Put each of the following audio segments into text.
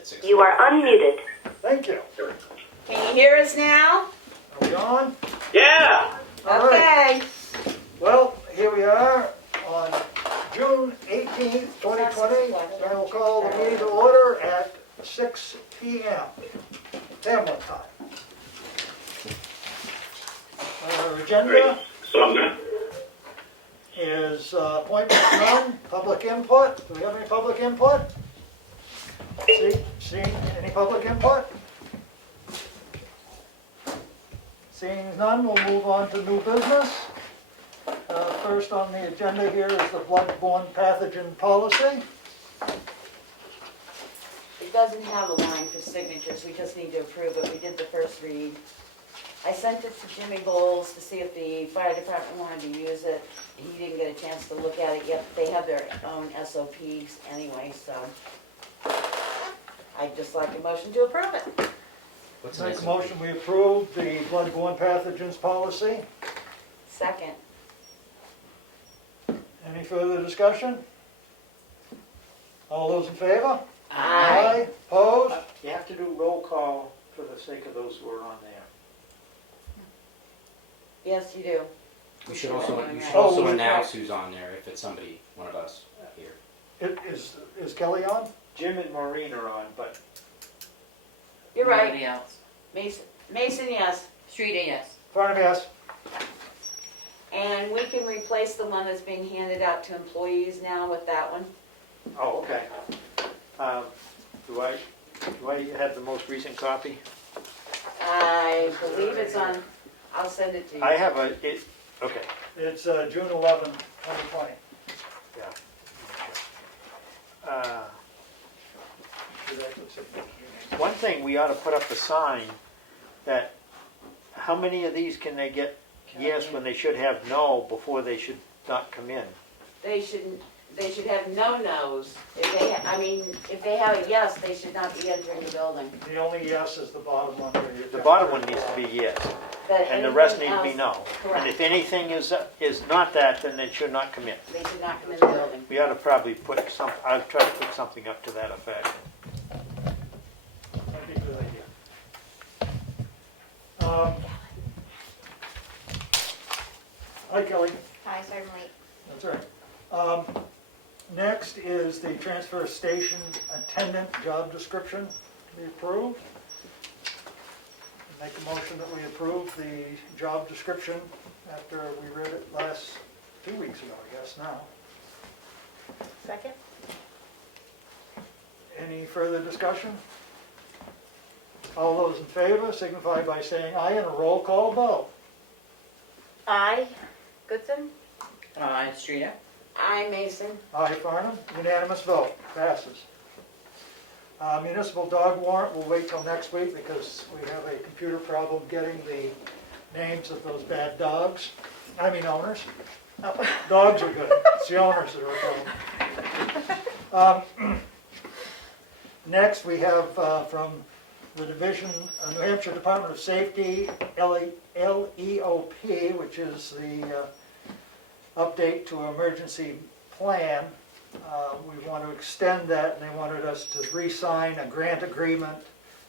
at 6. You are unmuted. Thank you. Can you hear us now? Are we on? Yeah. All right. Okay. Well, here we are on June 18th, 2020. I will call the meeting to order at 6 p.m. Tamworth time. Our agenda So I'm gonna. is appointments none, public input. Do we have any public input? See any public input? Seeing none, we'll move on to new business. First on the agenda here is the bloodborne pathogen policy. It doesn't have a line for signatures, we just need to approve it. We did the first read. I sent it to Jimmy Bowles to see if the fire department wanted to use it. He didn't get a chance to look at it yet. They have their own SOPs anyway, so I'd just like a motion to approve it. What's Make a SOP? motion, we approve the bloodborne pathogens policy. Second. Any further discussion? All those in favor? Aye. Opposed? You have to do roll call for the sake of those who are on there. Yes, you do. You should also Oh, we- announce who's on there if it's somebody, one of us here. Is Kelly on? Jim and Maureen are on, but You're right. Nobody else. Mason, yes. Streeter, yes. Farnham, yes. And we can replace the one that's being handed out to employees now with that one. oh, okay. Do I have the most recent copy? I believe it's on, I'll send it to you. I have okay. It's June 11, 2020. Yeah. One thing, we ought to put up a sign that, how many of these can they get yes when they should have no before they should not come in? They should have no nos. If they, if they have a yes, they should not be entering the building. The only yes is the bottom one. Where you The bottom one needs to be yes, But and the rest need anything to be no. else- And Correct. if anything is not that, then they should not come in. They should not come in the building. We ought to probably put I'll try to put something up to that effect. That'd be a good idea. Hi, Kelly. Hi, sorry I'm late. That's all right. Next is the transfer station attendant job description to be approved. Make a motion that we approve the job description after we read it 2 weeks ago, I guess now. Second? Any further discussion? All those in favor signify by saying aye and a roll call vote. Aye. Goodson? Streeter. I, Mason. Aye, Farnham. Unanimous vote. Passes. Municipal dog warrant, we'll wait till next week because we have a computer problem getting the names of those bad dogs. Owners. Oh. Dogs are good. It's the owners that are a problem. Next, we have from the division, New Hampshire Department of Safety, LEOP, which is the update to emergency plan. We want to extend that, and they wanted us to re-sign a grant agreement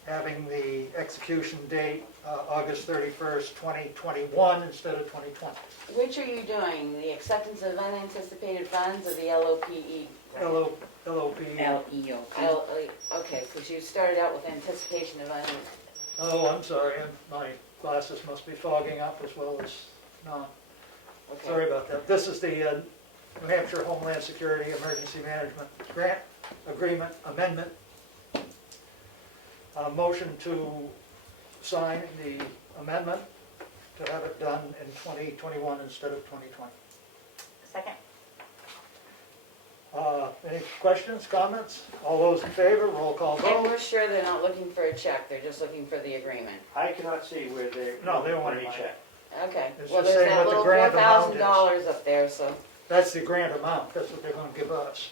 having the execution date August 31st, 2021 instead of 2020. Which are you doing? The acceptance of unanticipated funds or the LOPE? LOP. L-E-O. Okay, because you started out with anticipation of Oh, I'm sorry, my glasses must be fogging up as well as not. okay. Sorry about that. This is the New Hampshire Homeland Security Emergency Management Grant Agreement Amendment. Motion to sign the amendment to have it done in 2021 instead of 2020. Second? Any questions, comments? All those in favor, roll call And vote. we're sure they're not looking for a check, they're just looking for the agreement. I cannot see where they. No, they don't want any money. check. Okay, It's well, just there's saying that what the little grant amount is. $4,000 up there, so. That's the grant amount, that's what they're going to give us.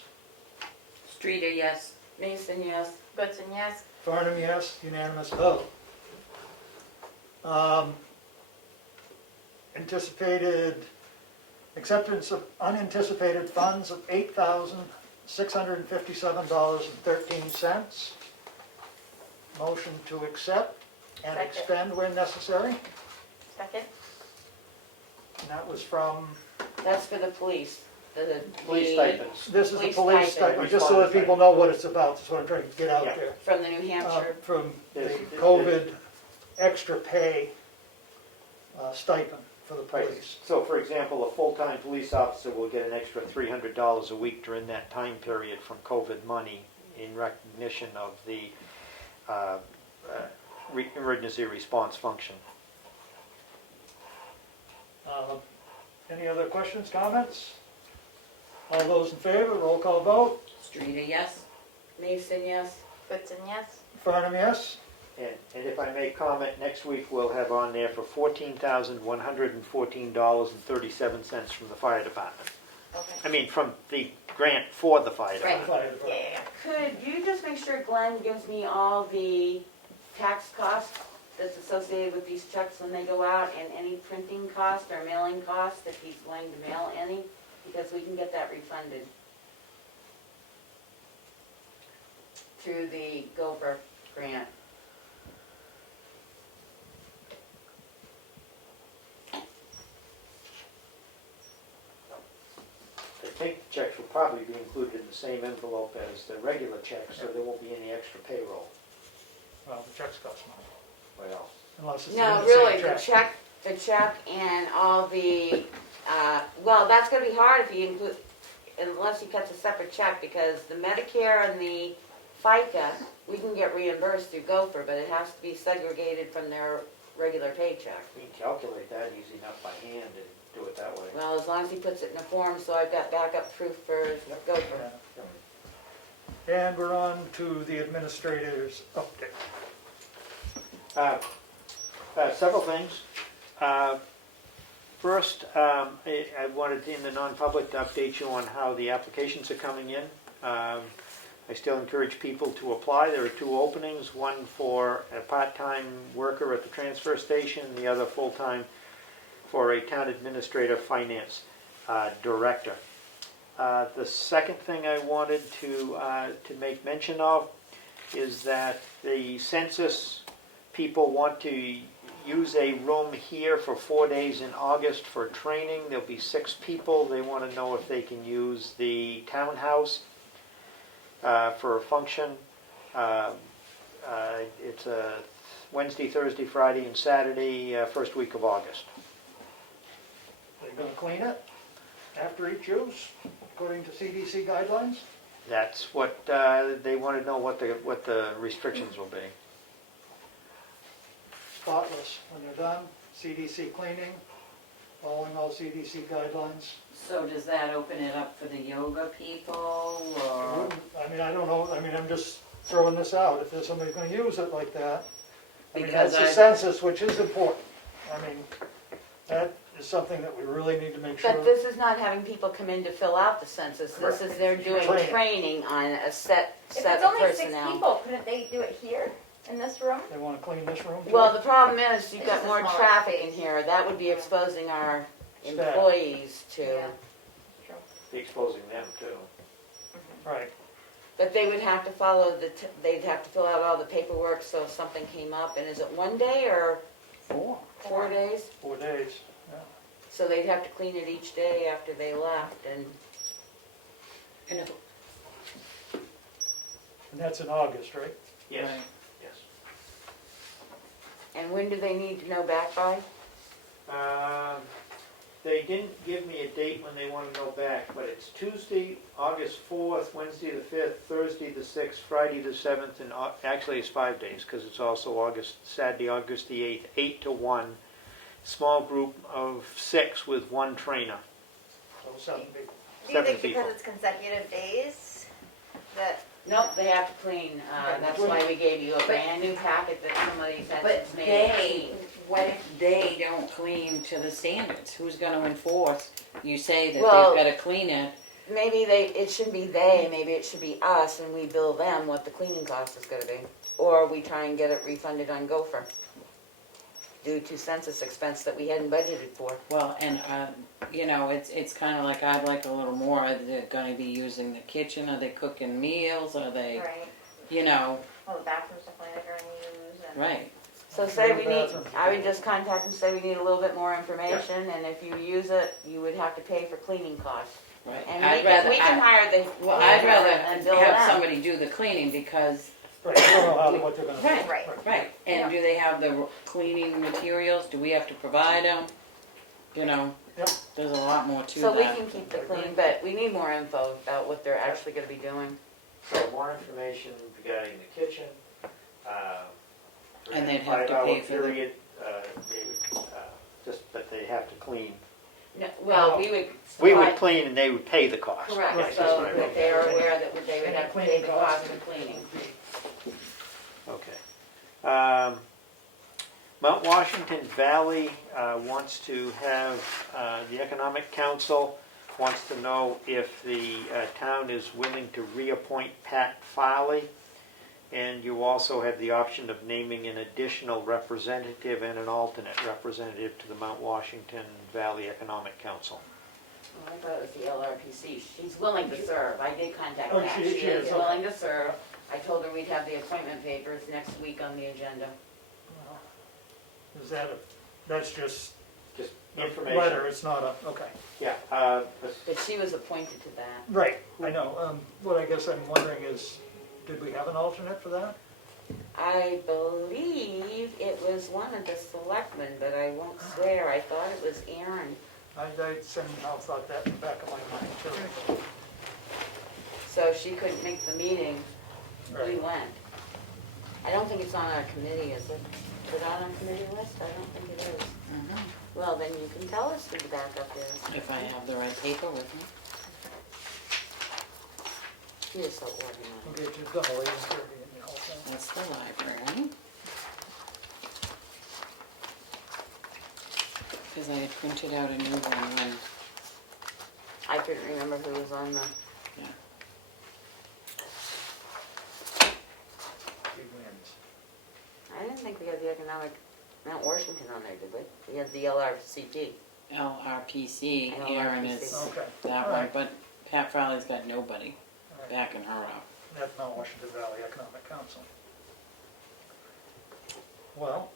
Streeter, yes. Mason, yes. Goodson, yes. Farnham, yes, unanimous vote. Anticipated, acceptance of unanticipated funds of $8,657.13. Motion to accept and Second. extend when necessary. Second? And that was from, That's for the police. Police stipends. this is the Police police stipend. stipend, just so that people know what it's about, that's what I'm trying to get out Yeah. there. From the New Hampshire. From the There's- COVID extra pay stipend for the Right. police. So for example, a full-time police officer will get an extra $300 a week during that time period from COVID money in recognition of the emergency response function. Any other questions, comments? All those in favor, roll call vote. Streeter, yes? Mason, yes? Goodson, yes? Farnham, yes? And if I may comment, next week we'll have on there for $14,114.37 from the fire department. Okay. I mean, from the grant for the fire Right. department. Fire department. Yeah. Could you just make sure Glenn gives me all the tax costs that's associated with these checks when they go out, and any printing cost or mailing cost, if he's going to mail any, because we can get that refunded through the Gopher grant. I think the checks will probably be included in the same envelope as the regular checks, so there won't be any extra payroll. Well, the checks cost money, Well, unless it's in No, the really, same check. the check and all the, well, that's gonna be hard if you include, unless he cuts a separate check, because the Medicare and the FICA, we can get reimbursed through Gopher, but it has to be segregated from their regular paycheck. we can calculate that easy enough by hand and do it that way. Well, as long as he puts it in a form, so I've got backup proof for Gopher. Yeah. And we're on to the administrator's update. Several things. First, I wanted in the non-public to update you on how the applications are coming in. I still encourage people to apply. There are 2 openings, one for a part-time worker at the transfer station, the other full-time for a town administrator finance director. The second thing I wanted to make mention of is that the census people want to use a room here for 4 days in August for training. There'll be 6 people. They want to know if they can use the townhouse for a function. It's a Wednesday, Thursday, Friday, and Saturday, first week of August. They're gonna clean it after each use, according to CDC guidelines? That's what they want to know what the restrictions will be. Spotless when they're done, CDC cleaning, following all CDC guidelines. So does that open it up for the yoga people, or? I mean, I don't know, I mean, I'm just throwing this out, if there's somebody gonna use it like that. I mean, Because that's the census, which is important. I mean, that is something that we really need to make sure. But this is not having people come in to fill out the census, this is they're doing Training. training on a set If of it's only 6 personnel. people, couldn't they do it here, in this room? They wanna clean this room too? Well, the problem is, you've It's got just a more smaller traffic space. in here, that would be exposing our Staff. employees to, Yeah. True. Be exposing them too. Right, but they would have to follow they'd have to fill out all the paperwork, so if something came up, and is it 1 day or 4 days? 4 days, yeah. So they'd have to clean it each day after they left, and And if- And that's in August, right? Yes, Right. yes. and when do they need to know back by? They didn't give me a date when they want to know back, but it's Tuesday, August 4th, Wednesday the 5th, Thursday the 6th, Friday the 7th, and actually it's 5 days because it's also Saturday, August the 8th, 8 to 1. Small group of 6 with 1 trainer. So 7 people. Do you 7 think people. because it's consecutive days, that, Nope, they have to clean, that's why we gave you a brand new packet that somebody sent But us made. they, what if they don't clean to the standards? Who's gonna enforce? You say that Well- they've gotta clean it. Maybe it shouldn't be they, maybe it should be us, and we bill them what the cleaning cost is gonna be. Or we try and get it refunded on Gopher, due to census expense that we hadn't budgeted for. Well, and, you know, it's kinda like, I'd like a little more. Are they gonna be using the kitchen? Are they cooking meals? Are they, right, you know, well, the bathrooms definitely are gonna need Right. So say we need, Bathrooms. I would just contact them, say we need a little bit more information, and if you use it, you would have to pay for cleaning costs. Right. And I'd rather, we can hire the. well, I'd rather and bill have them. somebody do the cleaning because, Right, you don't know what they're gonna do. Right. Right. right, Yeah. and do they have the cleaning materials? Do we have to provide them? You know, Yep. there's a lot more to So we that. can keep the cleaning, but we need more info about what they're actually gonna be doing. So more information regarding the kitchen. And they'd have to pay for the- 5-hour period, they would, but they have to clean. No, well, we would. We would provide- clean and they would pay the cost. Correct, Yes, that's so what I that wrote they are down. aware that they would have to pay the cost of cleaning. Okay. Mount Washington Valley wants to have, the Economic Council wants to know if the town is willing to reappoint Pat Farley. And you also have the option of naming an additional representative and an alternate representative to the Mount Washington Valley Economic Council. Oh, I thought it was the LRPC. She's willing to serve. I did contact Oh, Pat. she She is is, willing to serve. I told her we'd have the appointment papers next week on the agenda. Is that that's just Just a information. letter, it's not a, okay. Yeah, But she was appointed to that. Right, I know, what I guess I'm wondering is, did we have an alternate for that? I believe it was one of the selectmen, but I won't swear. I thought it was Aaron. I somehow thought that in the back of my mind too. So she couldn't make the meeting. We Right. went. I don't think it's on our committee, is it? Is it on our committee list? I don't think it is. Mhm. Well, then you can tell us who the backup is. If I have the right paper with me. She is so organized. Okay, she's done 11:30 in the whole thing. That's the library. Because I had printed out a new one when, I couldn't remember who was on the, yeah. She wins. I didn't think we had the economic, Mount Washington on there, did we? We had the LRCT. LRPC, Aaron is Okay. that All one, right. but Pat Farley's got nobody All right. backing her up. That's Mount Washington Valley Economic Council. Well,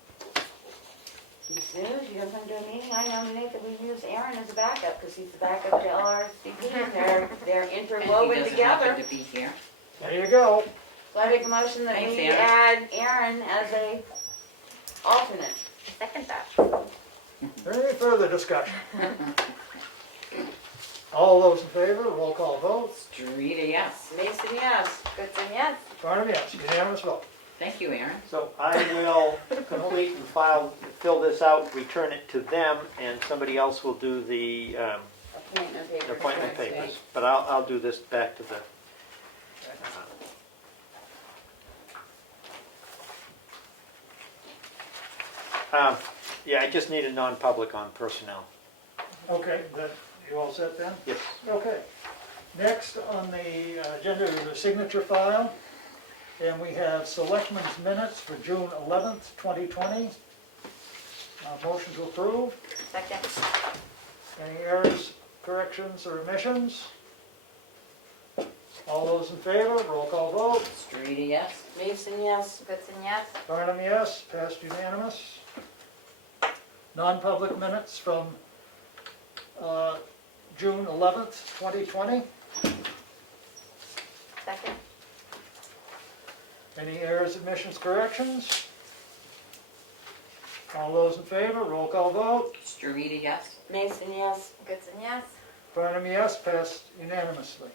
As soon as you come to a meeting, I nominate that we use Aaron as a backup, because he's the backup to LRCT, and they're And he interwoven doesn't together. happen to be here. there you go. So I make a motion that Thanks, we Aaron. add Aaron as a alternate. Second that. Any further discussion? All those in favor, roll call vote. Streeta, yes. Mason, yes. Goodson, yes. Barnum, yes, unanimous vote. Thank you, Aaron. So I will complete and fill this out, return it to them, and somebody else will do the Appointment papers. appointment next papers. week. But I'll do this back to the, yeah, I just need a non-public on personnel. Okay, that, you all set then? Yes. Okay. Next on the agenda is a signature file, and we have Selectmen's minutes for June 11th, 2020. Motion to approve. Second. Any errors, corrections, or omissions? All those in favor, roll call vote. Streeta, yes. Mason, yes. Goodson, yes. Barnum, yes, passed unanimous. Non-public minutes from June 11th, 2020. Second. Any errors, omissions, corrections? All those in favor, roll call vote. Streeta, yes. Mason, yes. Goodson, yes. Barnum, yes, passed unanimously.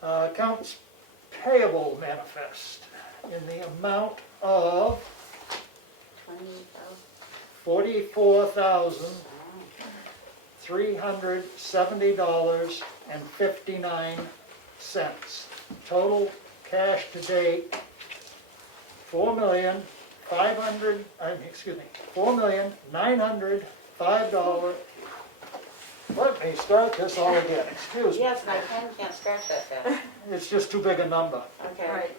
Accounts payable manifest in the amount of 20,000. $44,370.59. Total cash to date, $4,905. Let me start this all again, excuse me. Yes, my pen can't scratch that fast. It's just too big a number. Okay. Right.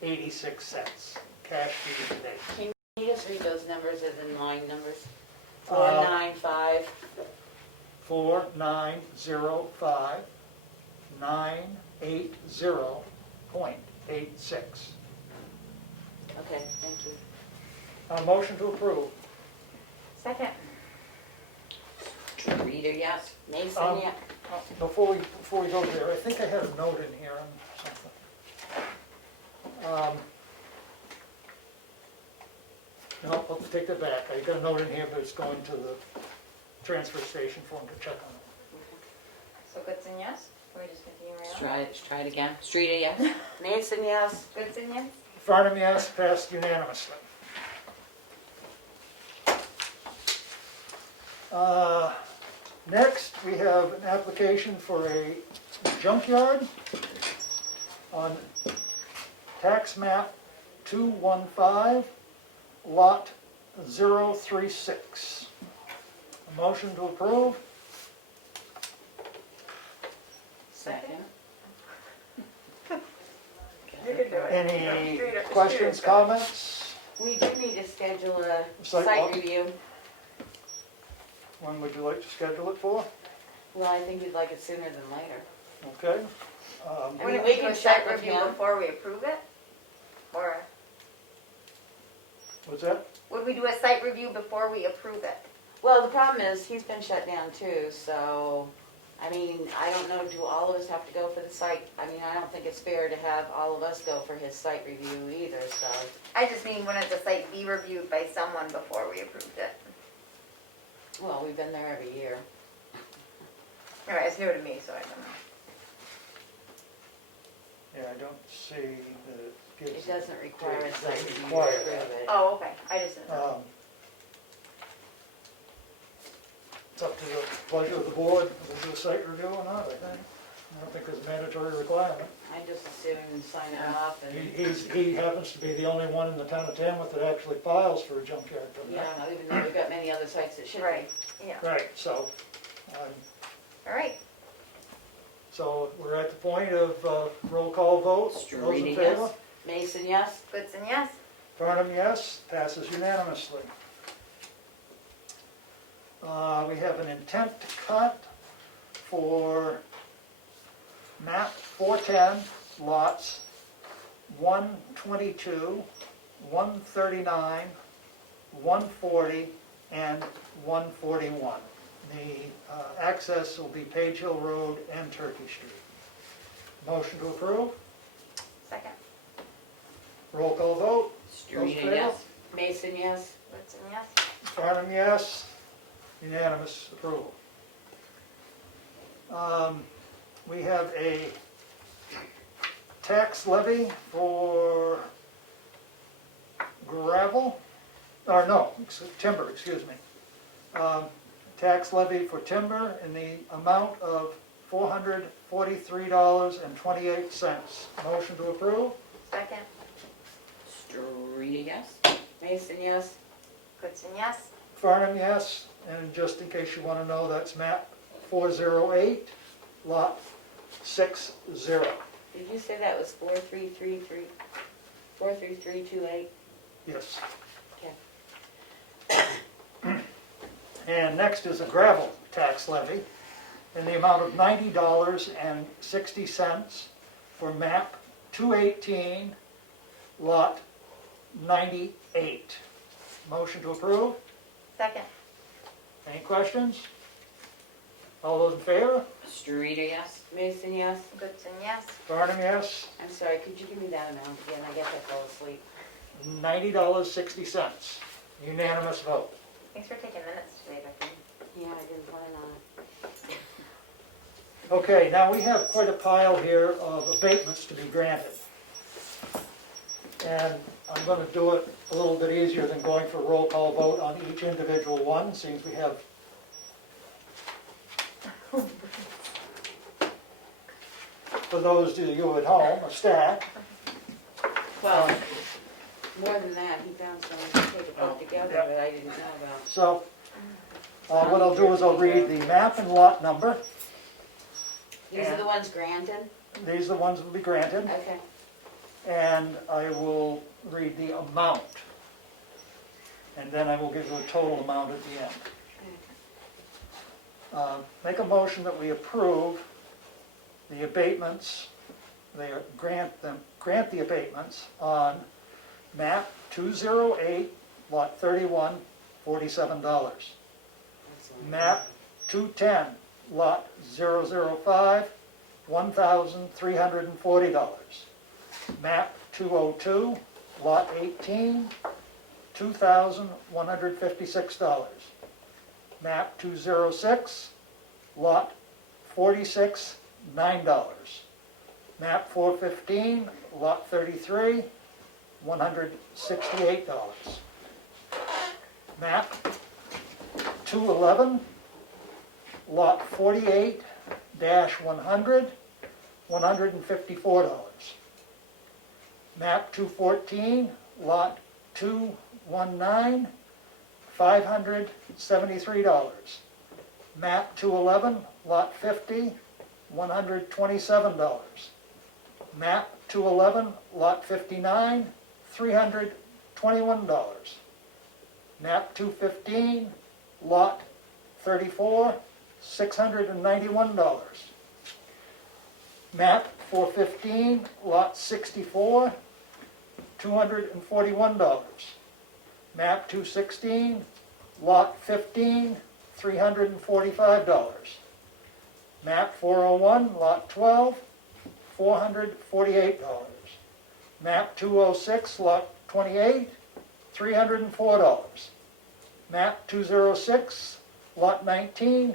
$4,905,980.86. Cash due to date. Can you just read those numbers as in line numbers? Uh, 495. 4905-980.86. Okay, thank you. Motion to approve. Second. Rita, yes. Mason, Um, yeah. Before we go there, I think I had a note in here on something. No, let's take that back. I got a note in here, but it's going to the transfer station for him to check on it. So Goodson, yes? Can we just continue right on? Let's try it again. Streeter, yes. Mason, yes. Goodson, yes? Farnham, yes, passed unanimously. Next, we have an application for a junkyard on tax map 215, lot 036. A motion to approve. Second. You can do it. Any Streeter- questions, Streeter's got it. comments? We do need to schedule a Site site walk. review. When would you like to schedule it for? Well, I think we'd like it sooner than later. Okay. I Would mean, we we do can a check site with review him. before we approve it? Or What's that? would we do a site review before we approve it? Well, the problem is, he's been shut down too, so, I mean, I don't know, do all of us have to go for the site? I mean, I don't think it's fair to have all of us go for his site review either, so. I just mean when the site be reviewed by someone before we approved it. Well, we've been there every year. All right, it's new to me, so I don't know. Yeah, I don't see that it gives. It doesn't require a site Doesn't review to require approve that. it. Oh, okay, I just didn't know. It's up to the pleasure of the board, whether to do a site review or not, I think. I don't think there's a mandatory requirement. I just assume sign it off and, He happens to be the only one in the town of Tamworth that actually files for a junkyard yeah, permit. even though we've got many other sites that should be. Right, yeah, Right, so, all right. so we're at the point of roll call vote. Those in Streeter, favor? yes. Mason, yes? Goodson, yes? Farnham, yes, passes unanimously. We have an intent to cut for map 410, lots 122, 139, 140, and 141. The access will be Page Hill Road and Turkey Street. Motion to approve, Second. roll call vote. Streeter, favor? yes. Mason, yes? Goodson, yes? Farnham, yes. Unanimous approval. We have a tax levy for gravel, or no, timber, excuse me. Tax levy for timber in the amount of $443.28. Motion to approve? Second. Streeter, yes. Mason, yes? Goodson, yes? Farnham, yes. And just in case you want to know, that's map 408, lot 60. Did you say that was 4333, 43328? Yes. Okay. And next is a gravel tax levy in the amount of $90.60 for map 218, lot 98. Motion to approve? Second. Any questions? All those in favor? Streeter, yes. Mason, yes? Goodson, yes? Barnum, yes. I'm sorry, could you give me that amount again? I guess I fell asleep. $90.60. Unanimous vote. Thanks for taking minutes today, Becky. Yeah, I didn't plan on it. Okay, now we have quite a pile here of abatements to be granted. And I'm going to do it a little bit easier than going for a roll call vote on each individual one, since we have for those of you at home, a stack. Well, more than that, he found some to take it all together yeah. that I didn't know about. So, what I'll do is I'll read the map and lot number. These are the ones granted? These are the ones that will be granted. Okay. And I will read the amount. And then I will give you a total amount at the end. Make a motion that we approve the abatements, grant the abatements on map 208, lot 31, $47. Map 210, lot 005, $1,340. Map 202, lot 18, $2,156. Map 206, lot 46, $9. Map 415, lot 33, $168. Map 211, lot 48-100, $154. Map 214, lot 219, $573. Map 211, lot 50, $127. Map 211, lot 59, $321. Map 215, lot 34, $691. Map 415, lot 64, $241. Map 216, lot 15, $345. Map 401, lot 12, $448. Map 206, lot 28, $304. Map 206, lot 19,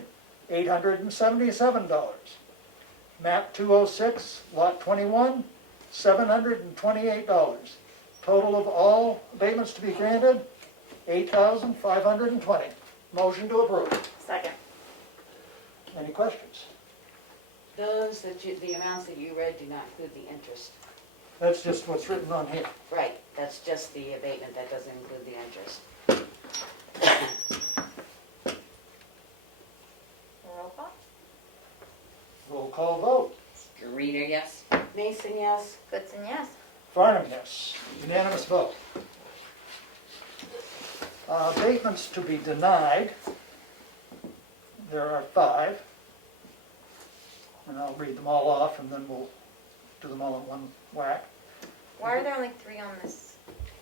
$877. Map 206, lot 21, $728. Total of all abatements to be granted, $8,520. Motion to approve. Second. Any questions? Those the amounts that you read do not include the interest. That's just what's written on here. Right, that's just the abatement, that doesn't include the interest. Roll call? Roll call vote. Streeter, yes. Mason, yes? Goodson, yes. Farnham, yes. Unanimous vote. Abatements to be denied. There are 5. And I'll read them all off and then we'll do them all in one whack. Why are there only 3 on this?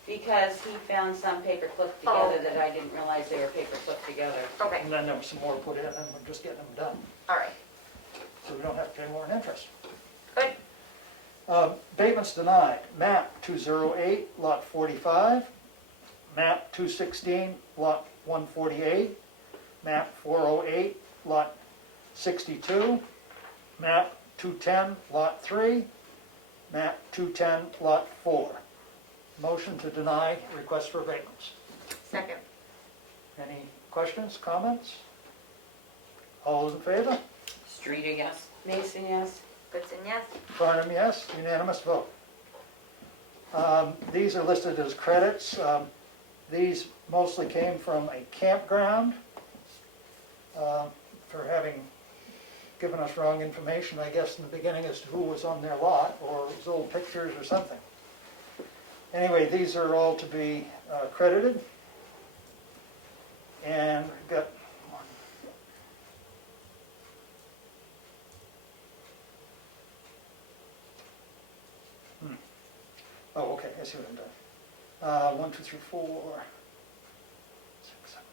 Because he found some paper clipped Oh. together that I didn't realize they were paper clipped together. Okay, And then there was some more put in and we're just getting them done. all right. So we don't have to pay more in interest. Good. Abatements denied. Map 208, lot 45. Map 216, lot 148. Map 408, lot 62. Map 210, lot 3. Map 210, lot 4. Motion to deny request for abatements. Second. Any questions, comments? All those in favor? Streeter, yes. Mason, yes? Goodson, yes. Farnham, yes. Unanimous vote. These are listed as credits. These mostly came from a campground for having given us wrong information, I guess, in the beginning as to who was on their lot, or it was old pictures or something. Anyway, these are all to be credited. And we've got one. Oh, okay, I see what I'm doing. 1, 2, 3, 4, 6, 7,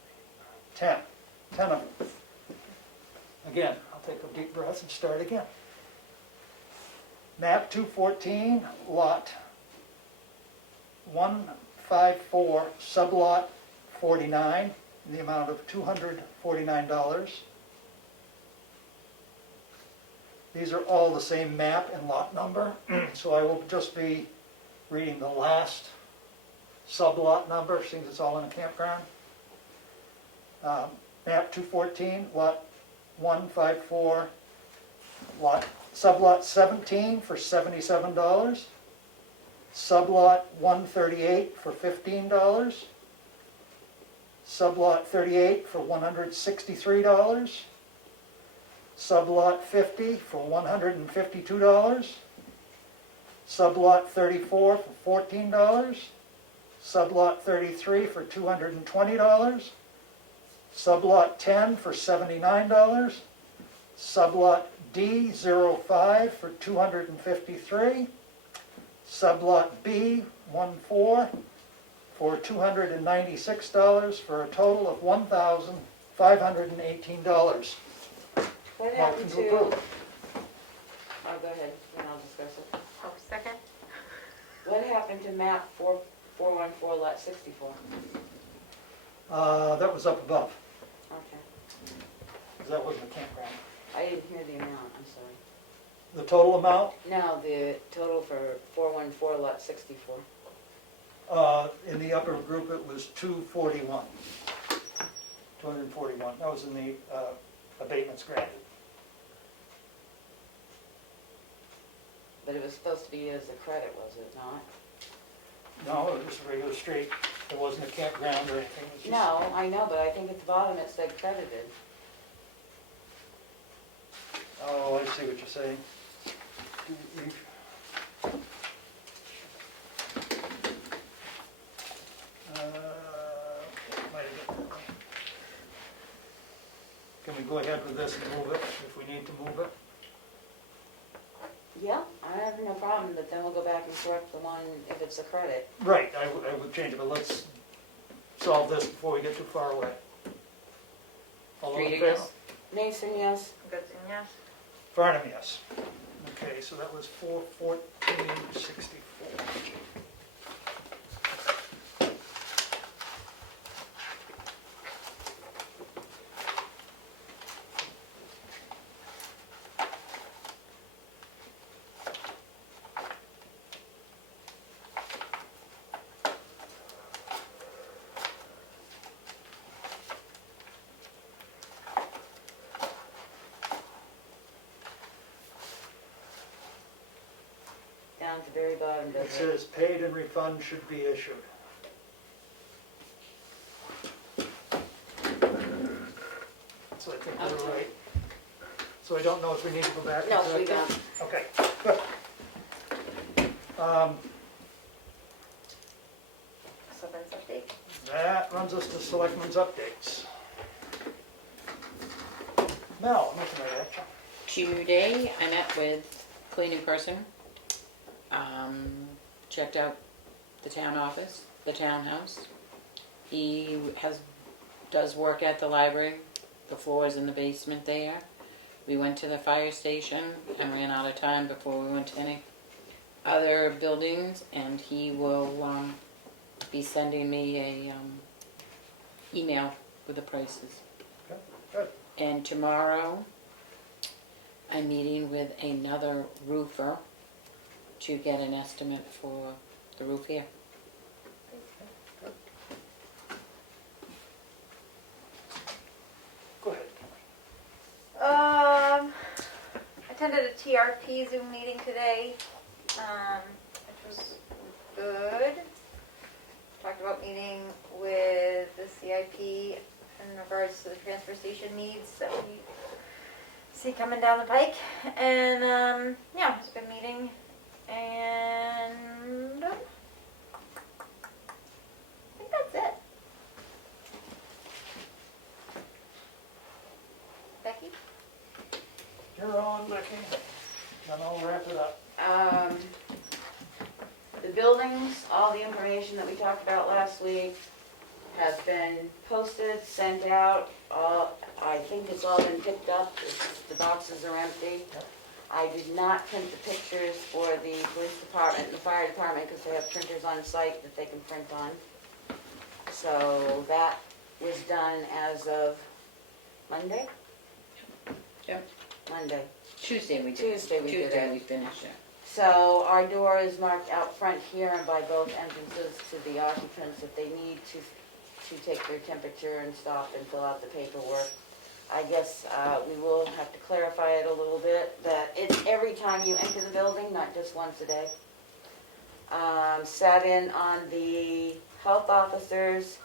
8, 9, 10. 10 of them. Again, I'll take a deep breath and start again. Map 214, lot 154, sublot 49, in the amount of $249. These are all the same map and lot number, so I will just be reading the last sublot number, since it's all in a campground. Map 214, lot 154, sublot 17 for $77, sublot 138 for $15, sublot 38 for $163, sublot 50 for $152, sublot 34 for $14, sublot 33 for $220, Sublot 10 for $79. Sublot D05 for $253. Sublot B14 for $296 for a total of $1,518. What Motion happened to to, approve. oh, go ahead, then I'll discuss it. Oh, second? What happened to map 414 lot 64? That was up above, Okay, 'cause that wasn't a campground. I didn't hear the amount, I'm sorry. The total amount, No, the total for 414 lot 64. in the upper group, it was 241. 241, that was in the abatements granted. But it was supposed to be used as a credit, was it not? No, it was a regular street, it wasn't a campground or anything. It was just- No, I know, but I think at the bottom it said credited. Oh, I see what you're saying. Might have got that wrong. Can we go ahead with this and move it, if we need to move it? Yeah, I have no problem, but then we'll go back and correct the one if it's a credit. Right, I would change it, but let's solve this before we get too far away. All those in Street, favor? yes. Mason, yes? Goodson, yes. Farnham, yes. Okay, so that was 41464. Down to the very bottom, It does it? says paid and refund should be issued. So I think we're Okay. right. So I don't know if we need to go back. and No, correct we that? don't. Okay, good. Selectmen's update. That runs us to Selectmen's updates. Mel, nothing like that. Today, I met with cleaning person, checked out the town office, the townhouse. He does work at the library, the floors in the basement there. We went to the fire station and ran out of time before we went to any other buildings, and he will be sending me a email with the prices. Okay, good. And tomorrow, I'm meeting with another roofer to get an estimate for the roof here. Go ahead. Attended a TRP Zoom meeting today, which was good. Talked about meeting with the CIP in regards to the transfer station needs that we see coming down the pike. And, yeah, it was a good meeting. And I think that's it. Becky? You're on, Becky. Then I'll wrap it up. The buildings, all the information that we talked about last week has been posted, sent out. I think it's all been picked up. The boxes are empty. I did not print the pictures for the police department and the fire department because they have printers on site that they can print on. So that was done as of Monday? Yep. Monday. Tuesday we did. Tuesday we did Tuesday it. we finished it. So our door is marked out front here and by both entrances to the occupants if they need to take their temperature and stop and fill out the paperwork. I guess we will have to clarify it a little bit, that it's every time you enter the building, not just once a day. Sat in on the health officers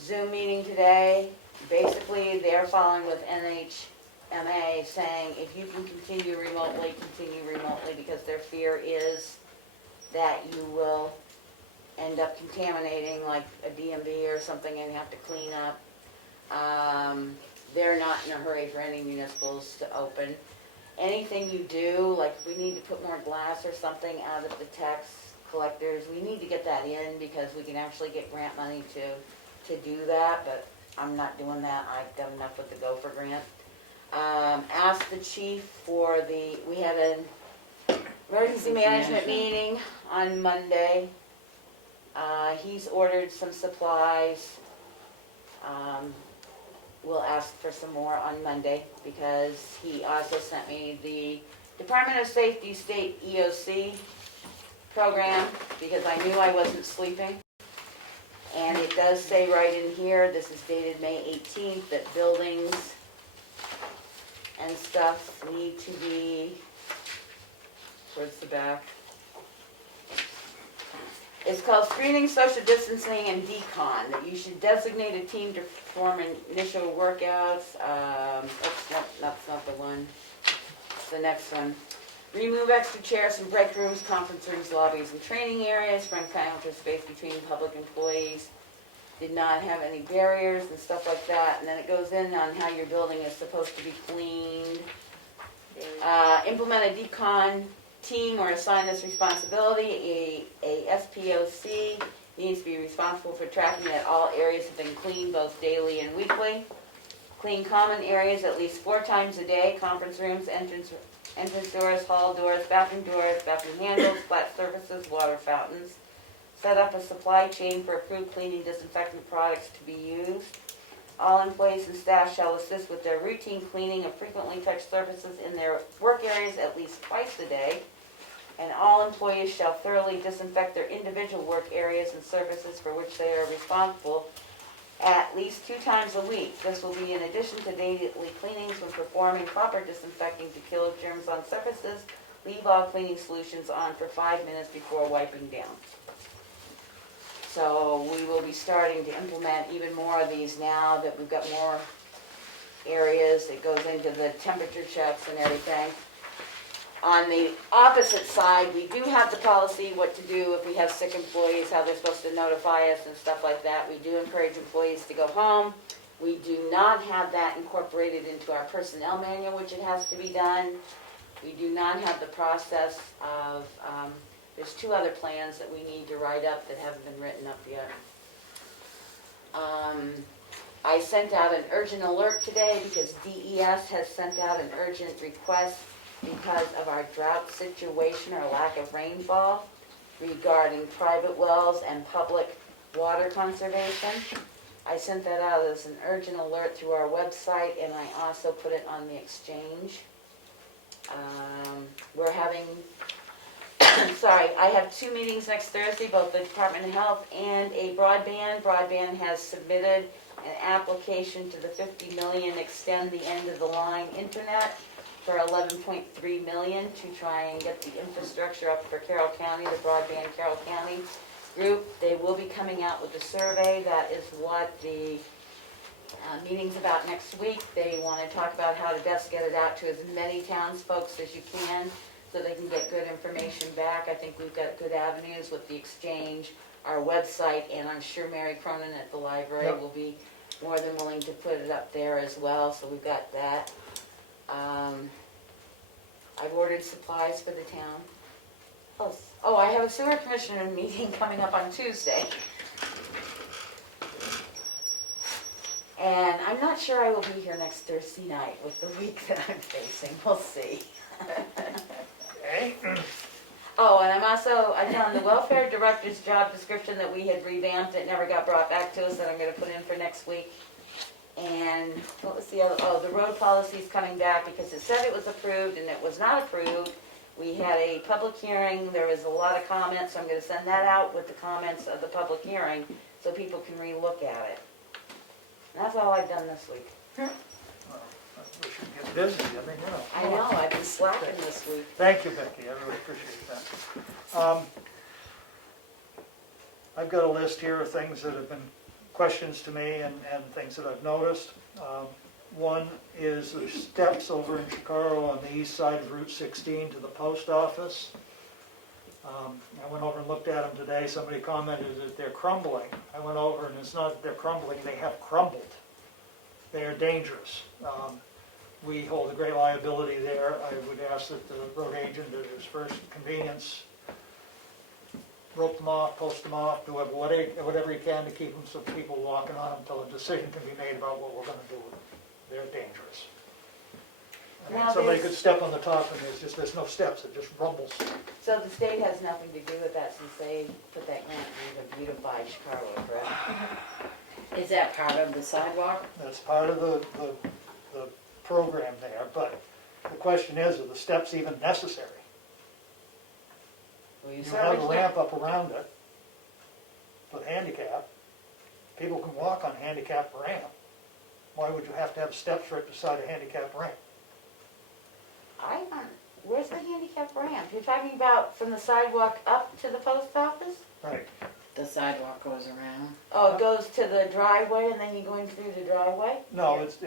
Zoom meeting today. Basically, they're following with NHMA saying if you can continue remotely, because their fear is that you will end up contaminating like a DMV or something and have to clean up. They're not in a hurry for any municipals to open. Anything you do, like if we need to put more glass or something out of the tax collectors, we need to get that in because we can actually get grant money to do that, but I'm not doing that. I've done enough with the Gopher grant. Asked the chief for we had an emergency management meeting on Monday. He's ordered some supplies. We'll ask for some more on Monday because he also sent me the Department of Safety State EOC program because I knew I wasn't sleeping. And it does say right in here, this is dated May 18th, that buildings and stuff need to be, towards the back. It's called Screening, Social Distancing, and Decon, that you should designate a team to perform initial workouts. Oops, nope, that's not the one. It's the next one. Remove extra chairs from break rooms, conference rooms, lobbies, and training areas. Front counter space between public employees. Did not have any barriers and stuff like that. And then it goes in on how your building is supposed to be cleaned. Implement a decon team or assign this responsibility. A SPOC needs to be responsible for tracking that all areas have been cleaned both daily and weekly. Clean common areas at least 4 times a day. Conference rooms, entrance doors, hall doors, bathroom handles, flat surfaces, water fountains. Set up a supply chain for approved cleaning disinfectant products to be used. All employees and staff shall assist with their routine cleaning of frequently touched surfaces in their work areas at least twice a day. And all employees shall thoroughly disinfect their individual work areas and surfaces for which they are responsible at least 2 times a week. This will be in addition to daily cleanings when performing proper disinfecting to kill germs on surfaces. Leave all cleaning solutions on for 5 minutes before wiping down. So we will be starting to implement even more of these now that we've got more areas. It goes into the temperature checks and everything. On the opposite side, we do have the policy what to do if we have sick employees, how they're supposed to notify us and stuff like that. We do encourage employees to go home. We do not have that incorporated into our personnel manual, which it has to be done. We do not have the process of, there's 2 other plans that we need to write up that haven't been written up yet. I sent out an urgent alert today because DES has sent out an urgent request because of our drought situation or lack of rainfall regarding private wells and public water conservation. I sent that out as an urgent alert through our website, and I also put it on the exchange. We're having, I have 2 meetings next Thursday, both the Department of Health and a broadband. Broadband has submitted an application to the $50 million extend the end of the line internet for $11.3 million to try and get the infrastructure up for Carroll County, the broadband Carroll County group. They will be coming out with a survey. That is what the meeting's about next week. They want to talk about how to best get it out to as many townsfolk as you can so they can get good information back. I think we've got good avenues with the exchange, our website, and I'm sure Mary Cronin at the library will be more than willing to put it up there as well, so we've got that. I've ordered supplies for the town. Oh, I have a sewer commissioner meeting coming up on Tuesday. And I'm not sure I will be here next Thursday night with the week that I'm facing. We'll see. Okay. Oh, and I found the welfare director's job description that we had revamped. It never got brought back to us that I'm going to put in for next week. And what was the other? Oh, the road policy is coming back because it said it was approved and it was not approved. We had a public hearing. There was a lot of comments, so I'm going to send that out with the comments of the public hearing so people can re-look at it. And that's all I've done this week. Well, we should get busy, I mean, you know. I know, I've been slacking this week. Thank you, Vicki, I really appreciate that. I've got a list here of things that have been questions to me and things that I've noticed. One is the steps over in Chicago on the east side of Route 16 to the post office. I went over and looked at them today, somebody commented that they're crumbling. I went over and it's not that they're crumbling, they have crumbled. They are dangerous. We hold a great liability there. I would ask that the road agent, at his first convenience, rope them off, post them off, do whatever he can to keep them so people walking on them until a decision can be made about what we're gonna do with them. They're dangerous. I mean, Now, somebody there's- could step on the top and there's no steps, it just rumbles. So the state has nothing to do with that since they put that grant in to beautify Chicago, correct? Is that part of the sidewalk? That's part of the program there, but the question is, are the steps even necessary? Well, you You certainly have a can't. ramp up around it, but handicap, people can walk on a handicap ramp. Why would you have to have steps right beside a handicap ramp? I don't, where's the handicap ramp? You're talking about from the sidewalk up to the post office? Right, The sidewalk goes around. Oh, it goes to the driveway and then you're going through the driveway? no, it's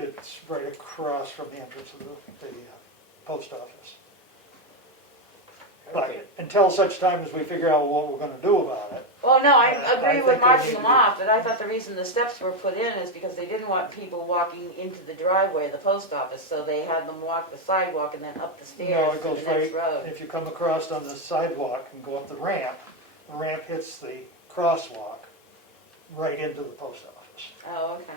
right across from the entrance of the post office. Okay. But until such time as we figure out what we're gonna do about it, Well, no, I I agree think with they marking need them to be- off, but I thought the reason the steps were put in is because they didn't want people walking into the driveway of the post office, so they had them walk the sidewalk and then up the no, stairs it to goes the next right, road. if you come across on the sidewalk and go up the ramp hits the crosswalk right into the post office. Oh, okay.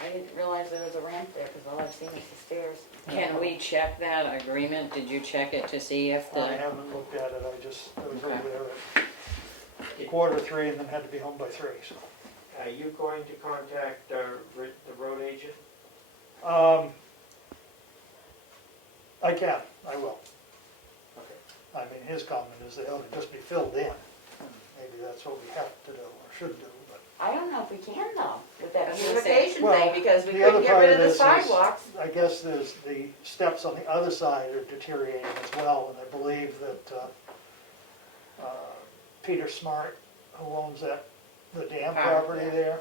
I didn't realize there was a ramp there, because all I've seen is the stairs. Can we check that agreement? Did you check it to see if I the, haven't looked at it, I was over Okay. there at 2:45 and then had to be home by 3, so. Are you going to contact the road agent? I will. Okay. I mean, his comment is they ought to just be filled in. Maybe that's what we have to do or should do, but. I don't know if we can though, with that I was gonna say, beautification well, thing, because we the other couldn't get part rid of of the this is- sidewalks. I guess there's the steps on the other side are deteriorating as well, and I believe that Peter Smart, who owns the dam property yeah. there,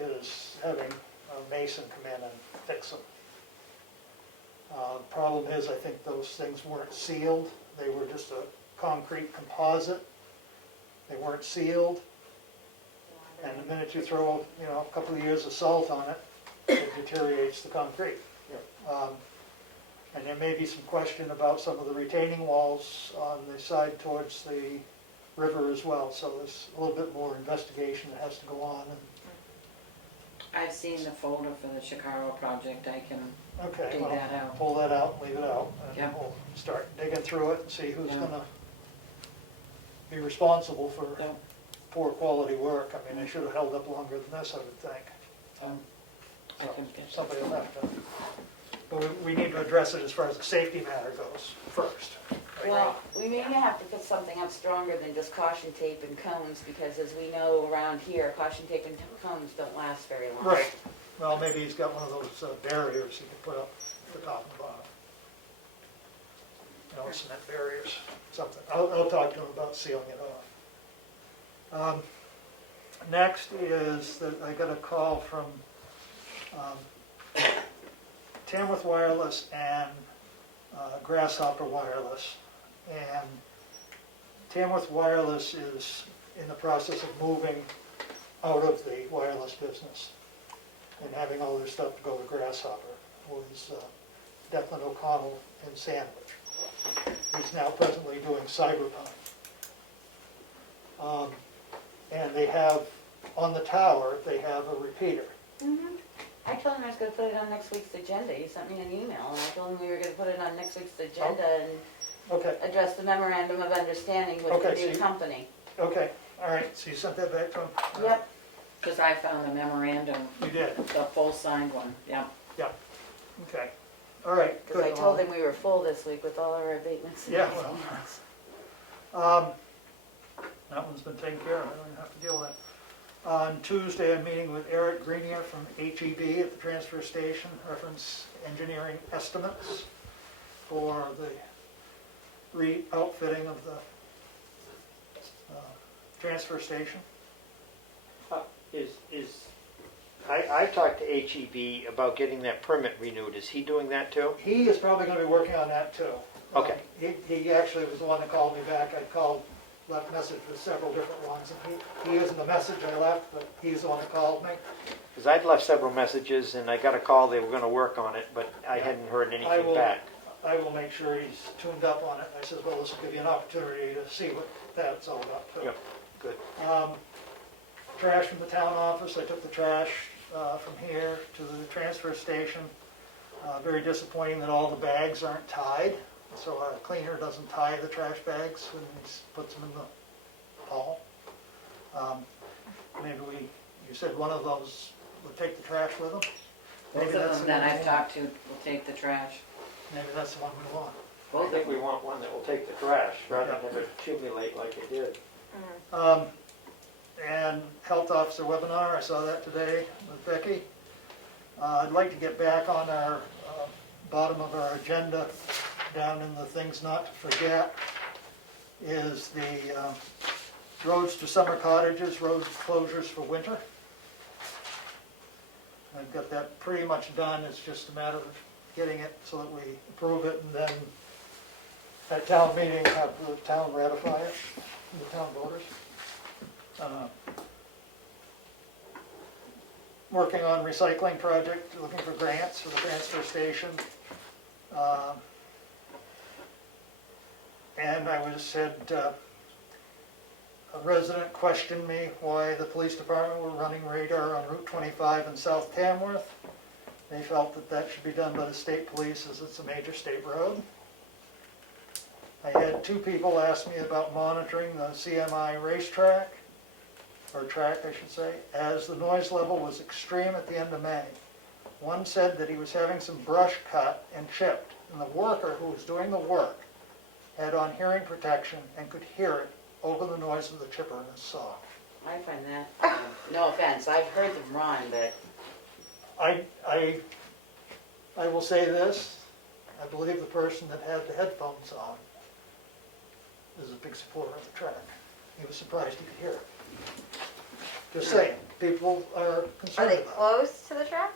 is having a mason come in and fix them. Problem is, I think those things weren't sealed, they were just a concrete composite, they weren't sealed, and the minute you throw, a couple of years of salt on it, it deteriorates the concrete. And there may be some question about some of the retaining walls on the side towards the river as well, so there's a little bit more investigation that has to go on. I've seen the folder for the Chicago project, I can, Okay, Dig well, that out. pull that out, leave it out, and Yeah. we'll start digging through it and see who's Yeah. gonna be responsible for Yeah. poor quality work. I mean, they should have held up longer than this, I would think. I can get. Somebody will have to, but we need to address it as far as the safety matter goes first. Well, we may have to put something up stronger than just caution tape and cones, because as we know around here, caution tape and cones don't last very long. Right, well, maybe he's got one of those barriers he can put up at the top and bottom. Cement barriers, something. I'll talk to him about sealing it off. Next is that I got a call from Tamworth Wireless and Grasshopper Wireless. And Tamworth Wireless is in the process of moving out of the wireless business and having all their stuff go to Grasshopper. It was Declan O'Connell in Sandwich. He's now presently doing Cyberpunk. And they have, on the tower, they have a repeater. Mhm. I told him I was gonna put it on next week's agenda. He sent me an email, and I told him we were gonna put it on next week's agenda and Okay, address the memorandum of understanding with Okay, the so new you- company. okay, all right, so you sent that back to him? Yep, Because I found a memorandum, You did, the full signed one, yeah. okay, all right, good. because I told him we were full this week with all our abatements. and Yeah, well. everything. That one's been taken care of, I don't even have to deal with it. On Tuesday, I'm meeting with Eric Greenier from HEB at the transfer station, reference engineering estimates for the re-outfitting of the transfer station. I talked to HEB about getting that permit renewed. Is he doing that too? He is probably gonna be working on that too. Okay. He actually was the one that called me back. I called left message with several different ones, and he isn't the message I left, but he's the one that called me. Because I'd left several messages and I got a call they were gonna work on it, but I Yeah. hadn't heard I anything will- back. I will make sure he's tuned up on it. I said, well, this will give you an opportunity to see what that's all about, too. Yep, good. Trash from the town office, I took the trash from here to the transfer station. Very disappointing that all the bags aren't tied, so a cleaner doesn't tie the trash bags when he puts them in the hall. Maybe you said one of those would take the trash with them? Both Maybe of that's them the that one I've we talked to will take the trash. Maybe that's the one we want. I think we want one that will take the trash rather than have it accumulate like it did. And health officer webinar, I saw that today with Becky. I'd like to get back on our bottom of our agenda, down in the things not to forget, is the roads to summer cottages, road closures for winter. I've got that pretty much done, it's just a matter of getting it so that we approve it and then at town meeting have the town ratify it, the town voters. Working on recycling project, looking for grants for the transfer station. And I a resident questioned me why the police department were running radar on Route 25 in South Tamworth. They felt that that should be done by the state police as it's a major state road. I had two people ask me about monitoring the CMI racetrack, or track I should say, as the noise level was extreme at the end of May. One said that he was having some brush cut and chipped, and the worker who was doing the work had on hearing protection and could hear it over the noise of the chipper in his saw. I find that, no offense, I've heard them run, but I will say this, I believe the person that had the headphones on is a big supporter of the track. He was surprised he could hear it. Just saying, people are Are concerned they about it. close to the track?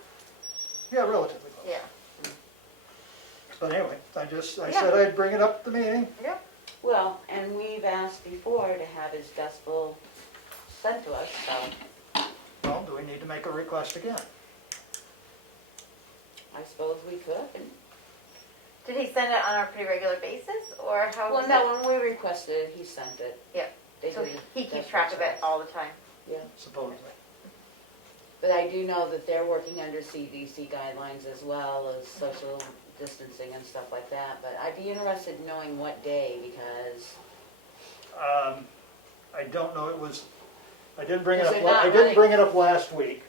Yeah, relatively close. Yeah. But anyway, I Yeah. said I'd bring it up at the meeting. Yeah. well, and we've asked before to have his decibel sent to us, so Well, do we need to make a request again? I suppose we could. Did he send it on a pretty regular basis, or how? Well, was no, it? when we requested it, he sent it. Yeah. They So did he keeps decibel track of it checks. all the time. Yeah, Supposedly. but I do know that they're working under CDC guidelines as well as social distancing and stuff like that, but I'd be interested in knowing what day, because I don't know, I didn't bring it Is up, it not I didn't running? bring it up last week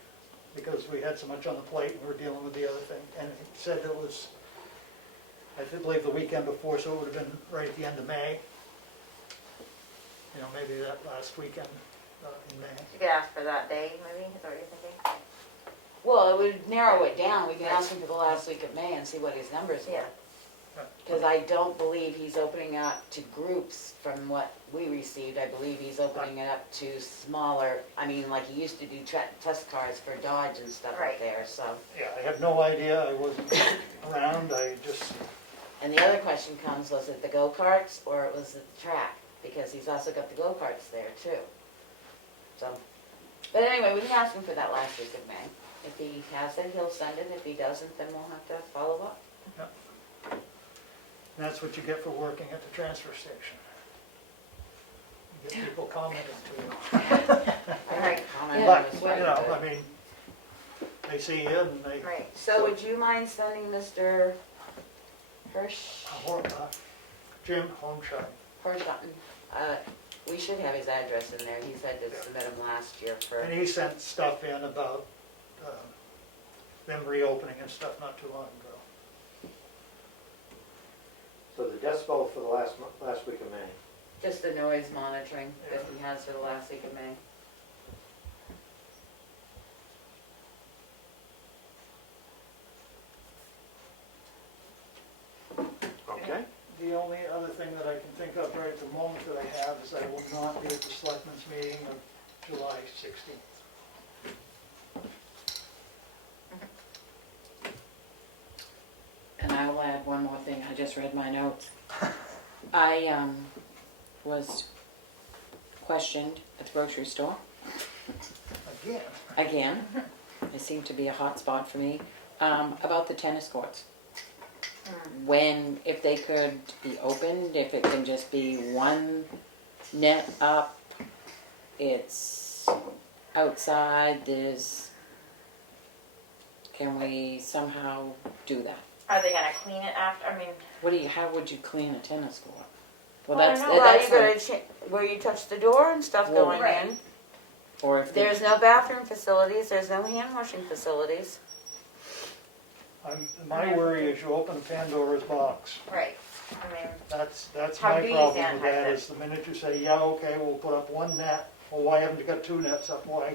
because we had so much on the plate and we were dealing with the other thing. And it said it was, I believe the weekend before, so it would have been right at the end of May. You know, maybe that last weekend in May. You could ask for that day, maybe, is that what you're thinking? well, it would narrow it down. We can ask him for the last week of May and see what his numbers Yeah. were. Because I don't believe he's opening up to groups from what we received. I believe he's opening it up to smaller, I mean, like he used to do test cars for Dodge and stuff up Right. there, so. Yeah, I have no idea, I wasn't around, I just, And the other question comes, was it the go-karts or was it the track? Because he's also got the go-karts there too. So, but anyway, we can ask him for that last week of May. If he has it, he'll send it. If he doesn't, then we'll have to follow up. that's what you get for working at the transfer station. You get people commenting to you. All right. Comment on But, this you one, know, but- I mean, they see you and they, Right. So would you mind sending Mr. Hirsch, Jim Holmshine. we should have his address in there. He said to submit him last year for, And he sent stuff in about them reopening and stuff not too long ago. So the decibel for the last week of May. just the noise monitoring that he has for the last week of May. Okay. The only other thing that I can think of right at the moment that I have is I will not be at the Selectmen's meeting of July 16th. And I will add one more thing, I just read my notes. I was questioned at the grocery store, Again, again, it seemed to be a hot spot for me, about the tennis courts. When, if they could be opened, if it can just be one net up, it's outside, can we somehow do that? Are they gonna clean it after, I mean, How would you clean a tennis court? Well, Well, I that's, don't know. Well, that's you like, gotta where you touch the door and stuff Well, going Right. in. or if they There's no bathroom facilities, there's no hand washing facilities. my worry is you open Pandora's box. right, I mean, That's How my do you problem with that, sanitize it? is the minute you say, yeah, okay, we'll put up one net, well, why haven't you got two nets up? Why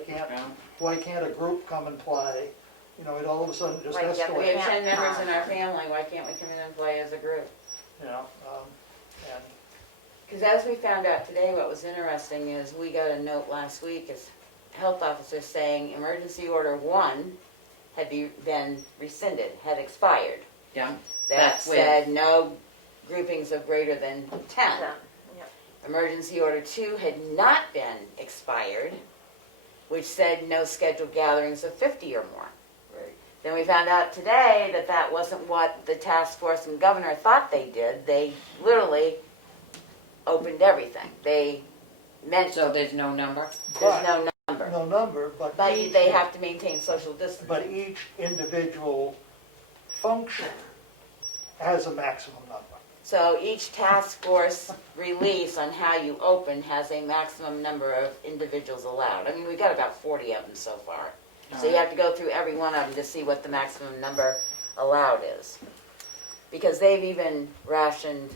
can't a group come and play? You know, it all of a sudden just Like, yeah, We escalates, have 10 members come. in our family, why can't we come in and play as a group? you know, and Because as we found out today, what was interesting is we got a note last week as health officer saying emergency order 1 had been rescinded, had expired. yeah, That That's with- said no groupings of greater than 10. done, yeah. Emergency order 2 had not been expired, which said no scheduled gatherings of 50 or more. Right. Then we found out today that that wasn't what the task force and governor thought they did. They literally opened everything. They meant so there's no number? there's no number. no number, but But each, they have to maintain social but distancing. each individual function has a maximum number. So each task force release on how you open has a maximum number of individuals allowed. I mean, we've got about 40 of them so far. So you have to go through every one of them to see what the maximum number allowed is. Because they've even rationed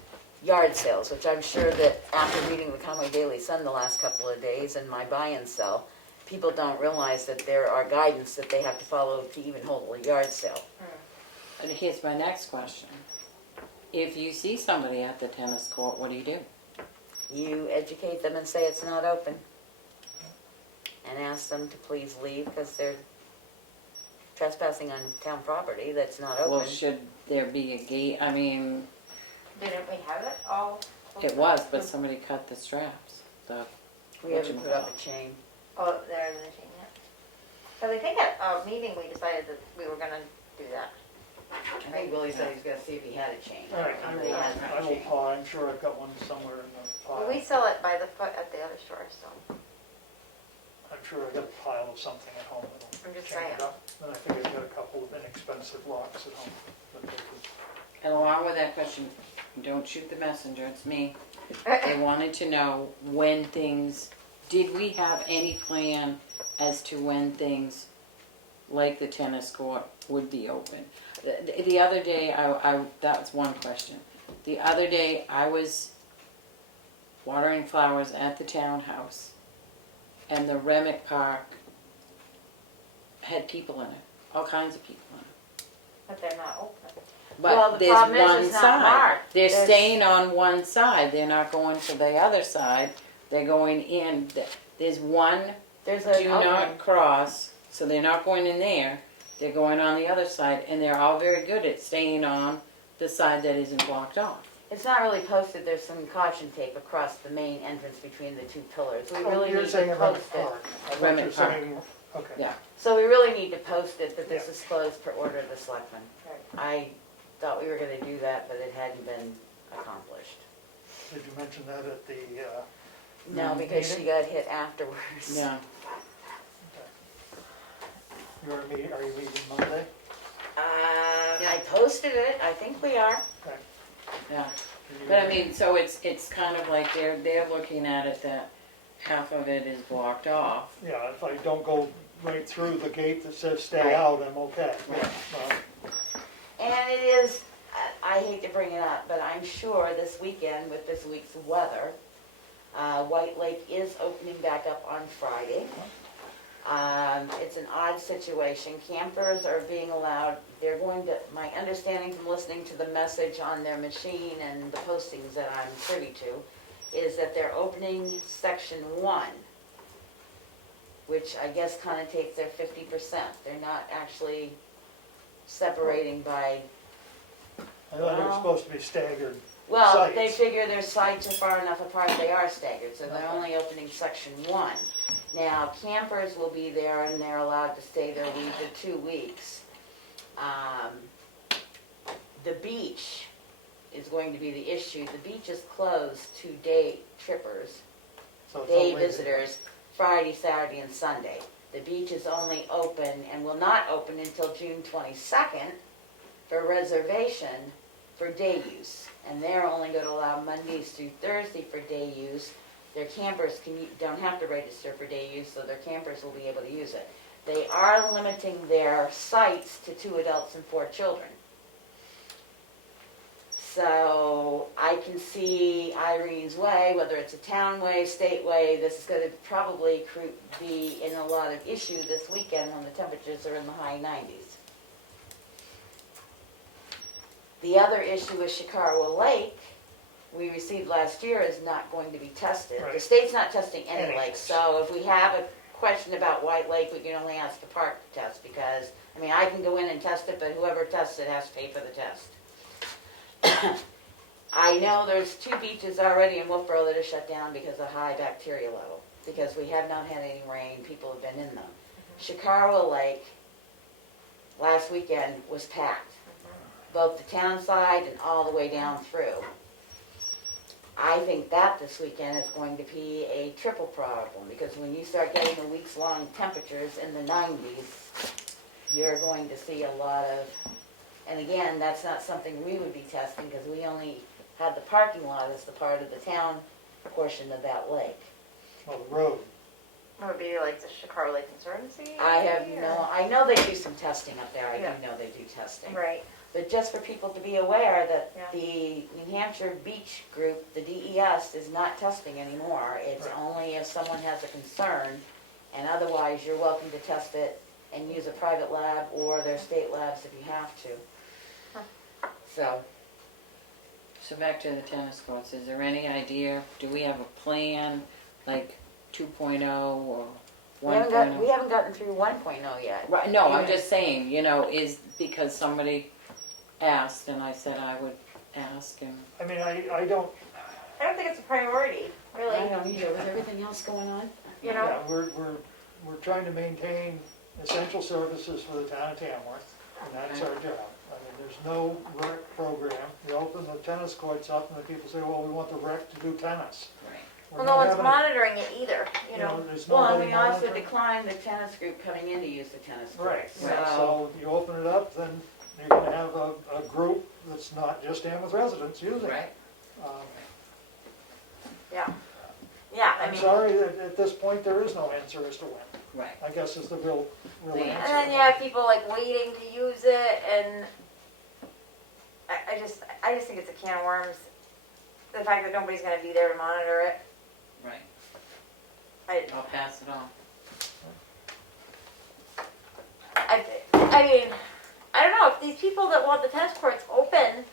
yard sales, which I'm sure that after reading the Comeau Daily Sun the last couple of days and my buy and sell, people don't realize that there are guidance that they have to follow to even hold a yard sale. And here's my next question. If you see somebody at the tennis court, what do? You educate them and say it's not open. And ask them to please leave because they're trespassing on town property that's not Well, open. should there be a gate? I mean, Didn't we have it all? it was, but somebody cut the straps. We haven't put up a chain. Oh, there in the machine, yeah. Because I think at our meeting, we decided that we were gonna do that. I think Willie said he's gonna see if he had a chain. All right, I remember he had I a will chain. pile, I'm sure I've got one somewhere in the Well, pile. we sell it by the foot at the other store, so I'm sure I've got a pile of something at home that'll I'm just chain it saying. up. And I think I've got a couple of inexpensive locks at home that they could. And along with that question, don't shoot the messenger, it's me. They wanted to know when things, did we have any plan as to when things like the tennis court would be open? The other day, that's one question. The other day, I was watering flowers at the townhouse, and the Remick Park had people in it, all kinds of people in it. But they're not open. Well, But the there's problem is one it's not side. marked. They're There's- staying on one side. They're not going to the other side. They're going in. There's one There's do an not opening. cross, so they're not going in there. They're going on the other side, and they're all very good at staying on the side that isn't blocked off. It's not really posted. There's some caution tape across the main entrance between the two pillars. We Oh, really you're need saying to about post the it. park. I thought Remick you were Park. saying, okay. Yeah. So we really need to post it that this Yeah. is closed per order of the selectmen. Right. I thought we were gonna do that, but it hadn't been accomplished. Did you mention that at the, No, because she got hit afterwards. Yeah. are you meeting Monday? I posted it. I think we are. Okay. Yeah. Can you- But I mean, so it's kind of like they're looking at it that half of it is blocked off. Yeah, if I don't go right through the gate that says stay Right. out, I'm okay. Right. Well, And it is, I hate to bring it up, but I'm sure this weekend with this week's weather, White Lake is opening back up on Friday. It's an odd situation. Campers are being allowed, they're going to, my understanding from listening to the message on their machine and the postings that I'm privy to, is that they're opening section 1, which I guess kind of takes their 50%. They're not actually separating by, I thought it was Well- supposed to be staggered. Well, they sites. figure their sites are far enough apart, they are staggered, so they're only opening section 1. Now, campers will be there and they're allowed to stay there a week or 2 weeks. The beach is going to be the issue. The beach is closed to day trippers, So it's day only- visitors, Friday, Saturday, and Sunday. The beach is only open and will not open until June 22nd for reservation for day use. And they're only going to allow Mondays through Thursday for day use. Their campers don't have to register for day use, so their campers will be able to use it. They are limiting their sites to 2 adults and 4 children. So I can see Irene's Way, whether it's a town way, state way, this is going to probably be in a lot of issue this weekend when the temperatures are in the high 90s. The other issue with Chicarwa Lake, we received last year, is not going to be tested. The Right. state's not testing any Any lakes, lakes. so if we have a question about White Lake, we can only ask the park to test, because, I mean, I can go in and test it, but whoever tests it has to pay for the test. I know there's 2 beaches already in Wolfboro that are shut down because of high bacteria level, because we have not had any rain, people have been in them. Chicarwa Lake, last weekend, was packed, both the town side and all the way down through. I think that this weekend is going to be a triple problem, because when you start getting the weeks-long temperatures in the 90s, you're going to see a lot of, and again, that's not something we would be testing, because we only had the parking lot as the part of the town portion of that lake. Well, the road. Would it be like the Chicago Lake Conservancy? I know they do some testing up there, I Yeah. do know they do testing. Right. But just for people to be aware that Yeah. the New Hampshire Beach Group, the DES, is not testing anymore. It's Right. only if someone has a concern, and otherwise you're welcome to test it and use a private lab or their state labs if you have to. So back to the tennis courts, is there any idea, do we have a plan, like 2.0 or We 1.0? haven't gotten through 1.0 yet. Right, no, I'm Even- just saying, is because somebody asked and I said I would ask and, I mean, I don't, I don't think it's a priority, I really. don't either, with everything else going on. You know? yeah, we're trying to maintain essential services for the town of Tamworth, and that's our job. I mean, there's no rec program. You open the tennis courts up and the people say, well, we want the rec to do tennis. right. We're Well, not no one's having- monitoring it either, you know? There's Well, and nobody we also monitoring. declined the tennis group coming in to use the tennis courts. Right, Right. so you open it up, then you're gonna have a group that's not just Tamworth residents using it. Right. Um, Yeah. Yeah, I I'm mean, sorry that at this point, there is no answer as to when, Right. I guess is the real Yeah. and answer. then you have people like waiting to use it, and I just think it's a can of worms. The fact that nobody's gonna be there to monitor it, Right. I'll pass it on. I mean, I don't know, if these people that want the tennis courts open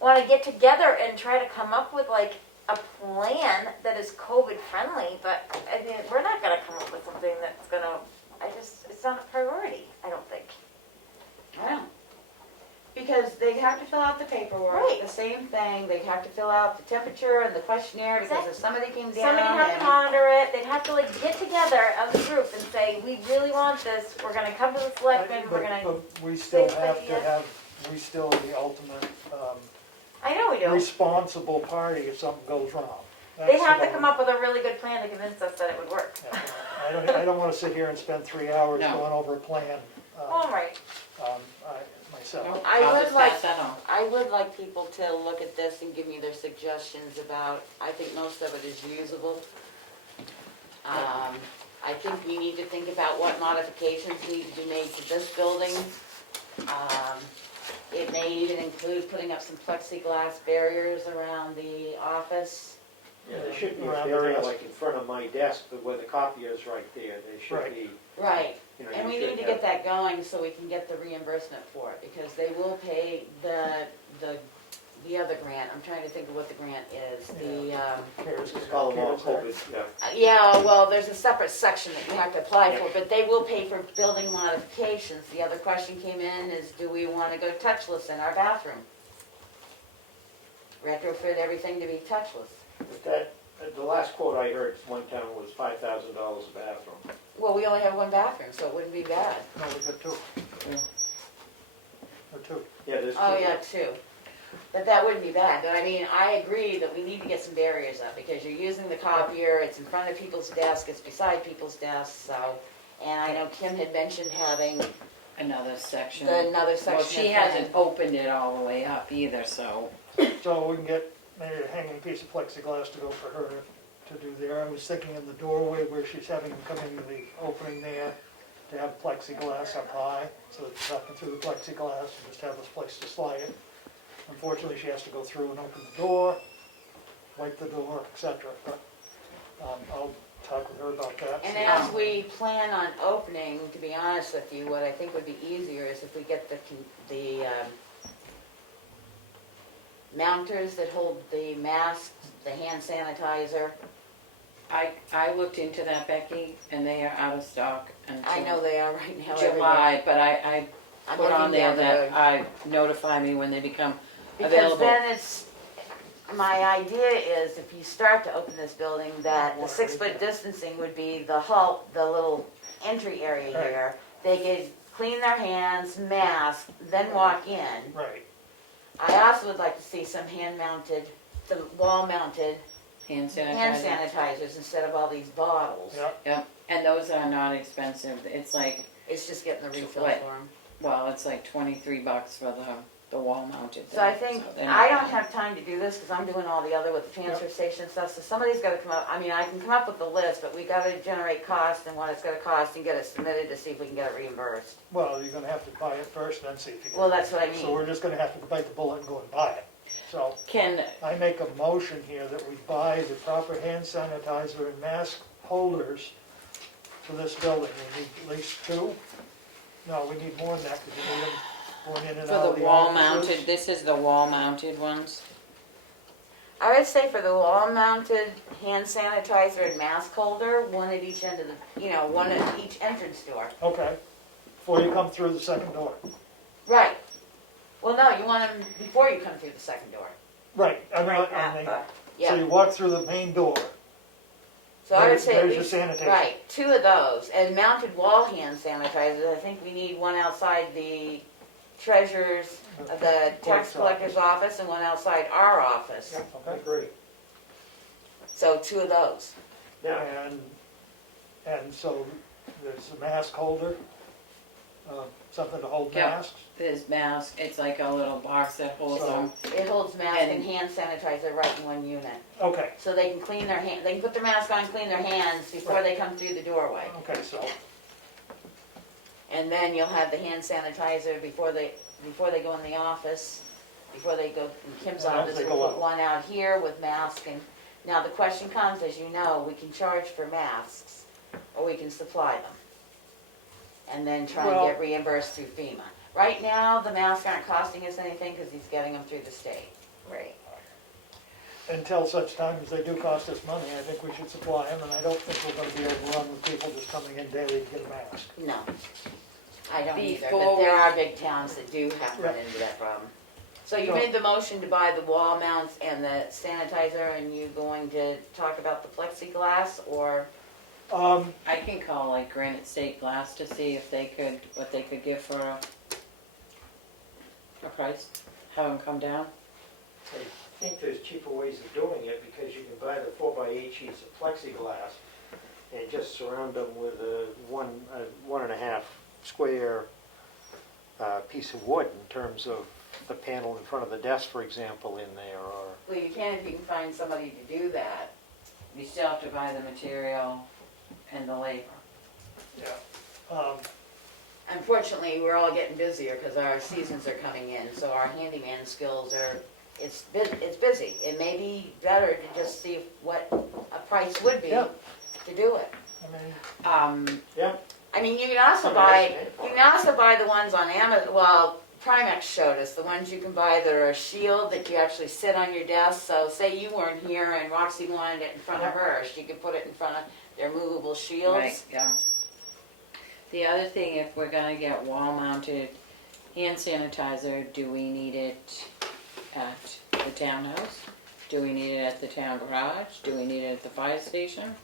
wanna get together and try to come up with like a plan that is COVID friendly, but I mean, we're not gonna come up with something that's gonna, it's not a priority, I don't think. I don't. Because they have to fill out the paperwork, Right. the same thing, they have to fill out the temperature and the questionnaire, because if somebody came down Somebody has to and, monitor it, they'd have to like get together as a group and say, we really want this, we're gonna come to the selectmen, we're gonna, But we still say have to yes. have, we still are the ultimate I know we do. responsible party if something goes wrong. They That's have the to come bottom. up with a really good plan to convince us that it would work. Yeah, I don't wanna sit here and spend 3 hours No. going over a plan, All right, myself. Nope, I I'll would just like- pass that on. I would like people to look at this and give me their suggestions about, I think most of it is usable. I think we need to think about what modifications need to be made to this building. It may even include putting up some plexiglass barriers around the office. Yeah, there should be a Around the barrier desk. like in front of my desk, but where the copier is right there, there should Right. be, Right, and you we should need to have- get that going so we can get the reimbursement for it, because they will pay the other grant, I'm trying to think of what the grant is, Cares- Just call them all cares COVID, yeah. yeah, well, there's a separate section that you have to apply for, but they will pay for building modifications. The other question came in is, do we wanna go touchless in our bathroom? retrofit everything to be touchless. But that, the last quote I heard, one town was $5,000 a bathroom. Well, we only have one bathroom, so it wouldn't be bad. No, we got two. Yeah. Or two. Yeah, there's two. Oh, yeah, two. But that wouldn't be bad, but I mean, I agree that we need to get some barriers up, because you're using the copier, it's in front of people's desks, it's beside people's desks, so. And I know Kim had mentioned having Another section. another section. Well, she in hasn't front. opened it all the way up either, so. So we can get maybe a hanging piece of plexiglass to go for her to do there. I was thinking in the doorway where she's having them come into the opening there, to have plexiglass up high, so that she's walking through the plexiglass and just have this place to slide it. Unfortunately, she has to go through and open the door, wipe the door, etc. But I'll talk with her about that. And as we plan on opening, to be honest with you, what I think would be easier is if we get the mounters that hold the masks, the hand sanitizer. I looked into that, Becky, and they are out of stock until I know they are right now. July, but I I'm put on looking there down the that road. notify me when they become Because available. then it's, my idea is if you start to open this building, that the 6-foot distancing would be the little entry area Right. here. They could clean their hands, mask, then walk in. Right. I also would like to see some hand-mounted, the wall-mounted Hand hand sanitizer. sanitizers instead of all these bottles. Yeah. Yep, and those are not expensive. It's like, It's just getting the refill What? for them. well, it's like $23 for the wall mounted. So I thing, think, so they're I not don't have time to do this because I'm doing all the other with the transfer station stuff, so somebody's gotta come up, I mean, I can come up with the list, but we gotta generate cost and what it's gonna cost and get it submitted to see if we can get it reimbursed. Well, you're gonna have to buy it first and then see if you can. Well, that's what I So mean. we're just gonna have to bite the bullet and go and buy it. So Can, I make a motion here that we buy the proper hand sanitizer and mask holders for this building. We need at least two. No, we need more than that because you need them going in and for out the of the wall offices. mounted, this is the wall mounted ones. I would say for the wall-mounted hand sanitizer and mask holder, one at each end of the, one at each entrance door. Okay, before you come through the second door. Right. Well, no, you want them before you come through the second door. Right, I mean, Right and at they, so Yeah. you walk through the main door. So I would There's- say at there's your least, sanitation. right, two of those. And mounted wall hand sanitizers, I think we need one outside the treasurer's, the tax collector's office and one outside our office. Okay, Agree. So two of those. Yeah, and so there's a mask holder, something to hold Yeah. masks. There's mask, it's like a little box that holds So- them. It holds mask and And- hand sanitizer right in one unit. Okay, So they can clean their hand, they can put their mask on, clean their hands before they come through the doorway. okay, so, And then you'll have the hand sanitizer before they go in the office, before they go in Kim's And office, after they we'll go put out. one out here with mask. And now the question comes, as you know, we can charge for masks, or we can supply them. And then try Well- and get reimbursed through FEMA. Right now, the masks aren't costing us anything because he's getting them through the state. Right. until such time as they do cost us money, I think we should supply them, and I don't think we're gonna be overrun with people just coming in daily to get a mask. No, I don't either, Before but there we- are big towns that do have run into that problem. So you made the motion to buy the wall mounts and the sanitizer, and you going to talk about the plexiglass, or? I can call like Granite State Glass to see if they could, what they could give for a price, have them come down. I think there's cheaper ways of doing it because you can buy the 4x8 sheets of plexiglass and just surround them with a 1.5 square piece of wood in terms of the panel in front of the desk, for example, in there, or Well, you can if you can find somebody to do that. You still have to buy the material and the labor. Yeah. Unfortunately, we're all getting busier because our seasons are coming in, so our handyman skills are, it's busy. It may be better to just see what a price would be Yeah. to do it. I mean, yeah. I mean, you can also buy the ones on Amazon, well, Primex showed us, the ones you can buy that are a shield that you actually sit on your desk. So say you weren't here and Roxy wanted it in front of her, she could put it in front of their movable shields. Right, yeah. The other thing, if we're gonna get wall-mounted hand sanitizer, do we need it at the townhouse? Do we need it at the town garage? Do we need it at the fire station?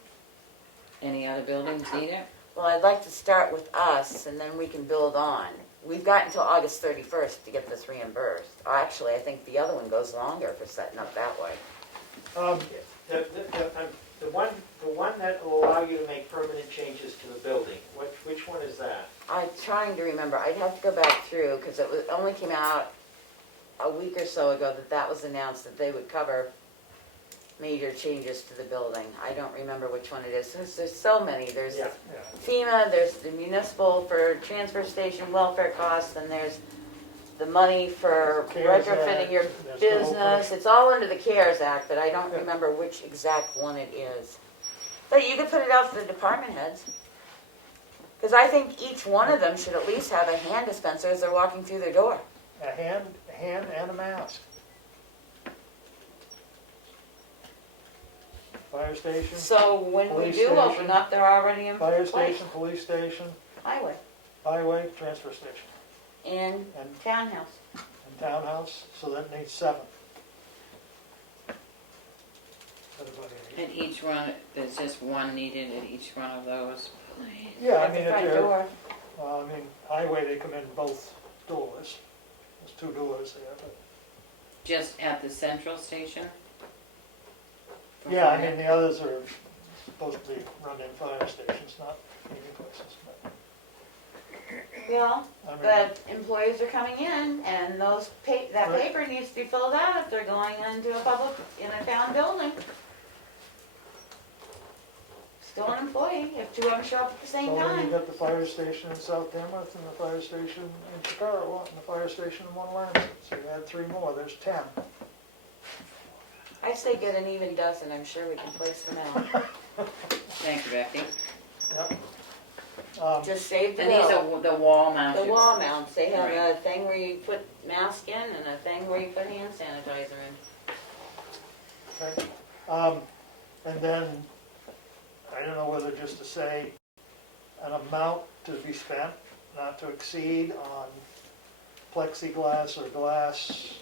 Any other buildings need it? Well, I'd like to start with us, and then we can build on. We've got until August 31st to get this reimbursed. Actually, I think the other one goes longer for setting up that way. The one that will allow you to make permanent changes to the building, which one is that? I'm trying to remember. I'd have to go back through, because it only came out a week or so ago that was announced that they would cover major changes to the building. I don't remember which one it is. There's so many. There's Yeah. FEMA, there's the municipal for transfer station welfare costs, and there's the money for There's the CARES retrofitting Act, your there's the whole business. It's all under the CARES Act, but I don't remember which exact one it is. But you could put it out to the department heads. Because I think each one of them should at least have a hand dispenser as they're walking through their door. A hand and a mask. Fire station, So when we Police do open station. up, they're already in fire place. station, police station, Highway highway, transfer station, and and townhouse. townhouse, so that needs 7. Everybody agrees? At each one, there's just one needed at each one of those. Yeah, I At the mean, if front you're, door. highway, they come in both doors. There's 2 doors there, but. Just at the central station? For Yeah, I fire? mean, the others are supposed to be run-in fire stations, not meeting places, but, Yeah, I mean, but employees are coming in, and that Right. paper needs to be filled out if they're going into in a town building. Still an employee, if 2 of them show up at the same so then time. you've got the fire station in South Tamworth and the fire station in Chicago, and the fire station in One Lancet, so you add 3 more, there's 10. I say get an even dozen, I'm sure we can place them out. Thank you, Becky. Yep. Just save the And these bill. are the wall mounted. The wall mounts, they have Right. a thing where you put mask in and a thing where you put hand sanitizer in. Okay. And then, I don't know whether just to say an amount to be spent, not to exceed on plexiglass or glass.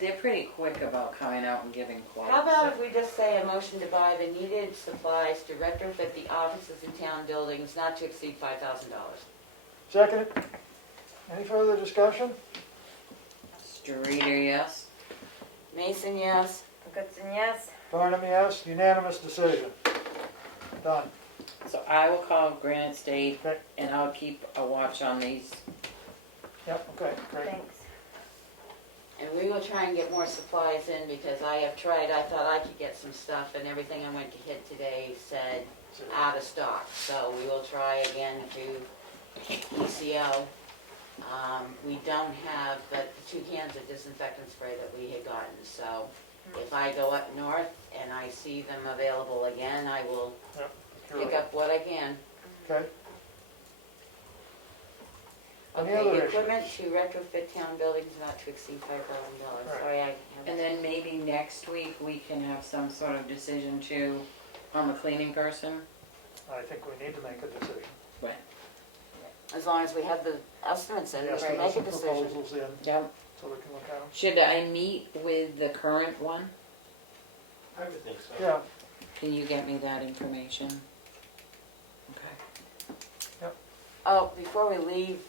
They're pretty quick about coming out and giving quotes. How about if we just say a motion to buy the needed supplies to retrofit the offices in town buildings not to exceed $5,000? Second, any further discussion? Streeter, yes. Mason, yes. Goodson, yes. Barnum, yes, unanimous decision. Done. So I will call Granite State Okay. and I'll keep a watch on these. Yep, okay, great. Thanks. And we will try and get more supplies in because I have tried, I thought I could get some stuff and everything I went to hit today said out of stock. So we will try again to PCO. We don't have but the 2 cans of disinfectant spray that we had gotten. So if I go up north and I see them available again, I will pick up what I can. Okay. Any Okay, other equipment issues? to retrofit town buildings not to exceed $5,000. Right. Sorry, I have. And then maybe next week we can have some sort of decision too on the cleaning person. I think we need to make a decision. When? As long as we have the estimates in, we Yes, can there are make a some decision. proposals in, Yep. so we can look at them. Should I meet with the current one? I would think so. Yeah, Can you get me that information? Okay. Oh, before we leave,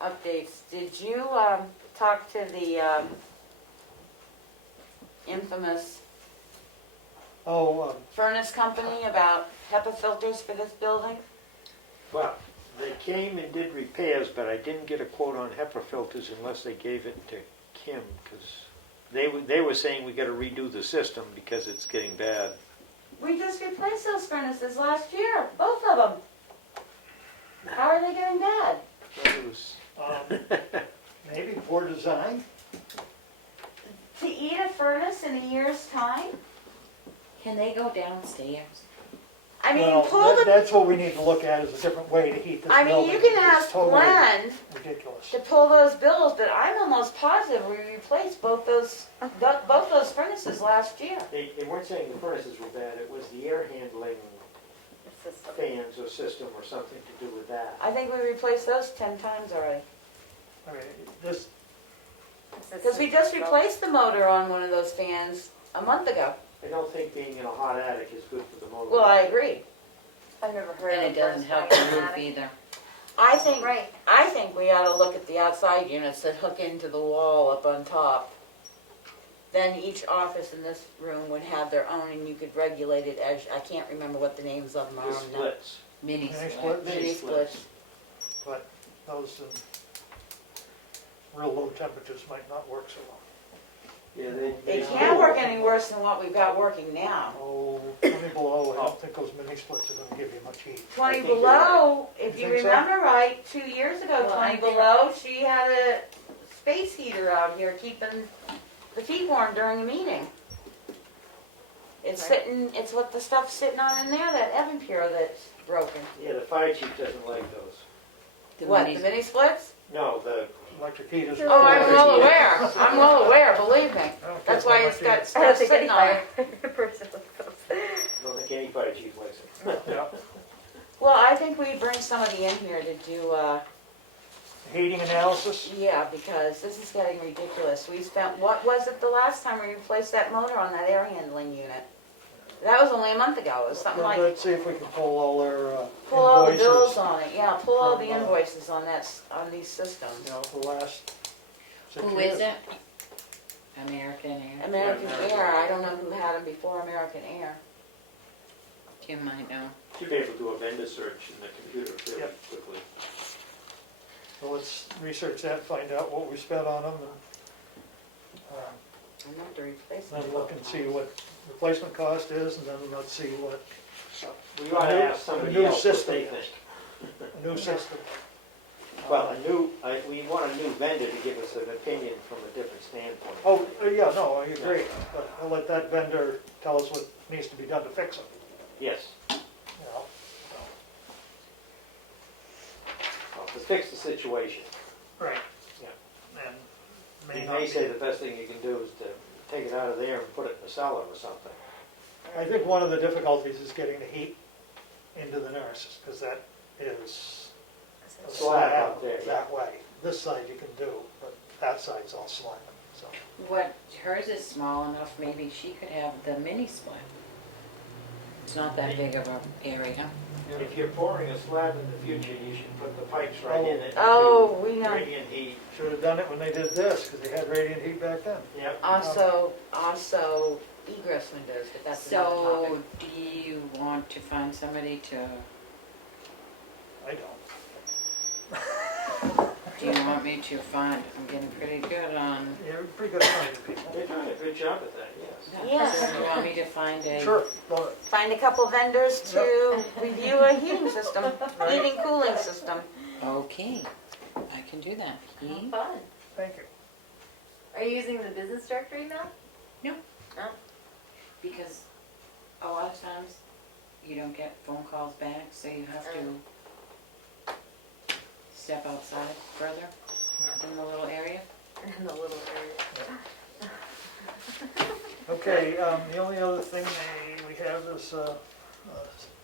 updates, did you talk to the infamous oh, furnace company about HEPA filters for this building? Well, they came and did repairs, but I didn't get a quote on HEPA filters unless they gave it to Kim, because they were saying we gotta redo the system because it's getting bad. We just replaced those furnaces last year, both of them. How are they getting bad? Well, it was, maybe poor design? To eat a furnace in a year's time? Can they go downstairs? I mean, Well, pull the, that's what we need to look at, is a different way to heat this I building. mean, you can It's ask totally Glenn ridiculous. to pull those bills, but I'm almost positive we replaced both those furnaces last year. they weren't saying the furnaces were bad, it was the air handling It's just- fans or system or something to do with that. I think we replaced those 10 times already. I mean, this, Because we just replaced the motor on one of those fans a month ago. I don't think being in a hot attic is good for the motor. Well, I agree. I've never heard And of it doesn't help burst the roof automatic. either. Right. I think we ought to look at the outside units that hook into the wall up on top. Then each office in this room would have their own, and you could regulate it as, I can't remember what the names of them are. The splits. Mini Mini split. split. Mini splits. But those in real low temperatures might not work so well. Yeah, They can't work any worse than what we've got working now. Oh, 20 below, I don't think those mini splits are gonna give you much heat. 20 I think below, if You you think so? remember right, 2 years ago, Well, I 20 think- below, she had a space heater out here keeping the feet warm during the meeting. It's Right. sitting, it's what the stuff's sitting on in there, that Evan Pure that's broken. Yeah, the fire chief doesn't like those. The What, mini- the mini splits? No, the, Electric heaters. Oh, I'm well aware, I'm well aware, believe me. I don't care That's why how it's much got heat. I stuff don't think any sitting on it. fire person likes those. I don't think any fire chief likes it. Yeah, Well, I think we bring somebody in here to do, heating analysis. yeah, because this is getting ridiculous. We spent, what was it the last time we replaced that motor on that air handling unit? That was only a month ago, it was something like, Let's see if we can pull all their pull all the bills invoices. on it, yeah, pull all the From, invoices on that, on these systems. You know, the last 6 Who years. is it? American Air. American American Air, I don't know who had them before American Air. Tim might know. Should be able to do a vendor search in the computer fairly Yep. quickly. So let's research that, find out what we spent on them, and I'm not to replace them. then look and see what replacement cost is, and then let's see what We ought to ask A somebody new else what system they is. think. a new system. Well, we want a new vendor to give us an opinion from a different standpoint. Oh, yeah, no, I agree, but I'll let that vendor tell us what needs to be done to fix them, Yes, you know? well, to fix the situation. Right. Yeah. And He may not may say be, the best thing you can do is to take it out of there and put it in the cellar or something. I think one of the difficulties is getting the heat into the nurses, because that is a Slab slab out there, yeah. that way. This side you can do, but that side's all slab, so. What, hers is small enough, maybe she could have the mini split. It's not that big of a area. If you're pouring a slab in the future, you should put the pipes right in it. Oh, we know. Radiant heat. Should have done it when they did this, because they had radiant heat back then. Yep. Also egress windows, but that's another So, topic. do you want to find somebody to, I don't. do you want me to find, I'm getting pretty good on, You're pretty good at finding people. They're doing a good job at that, yes. Yeah. so you want me to find a? Sure, love it. Find a couple vendors to review a heating system, heating cooling system. Okay, I can do that. He, Fun. Thank you. Are you using the business directory now? because a lot of times you don't get phone calls back, so you have to step outside further in the little area. In the little area. Okay, the only other thing we have is a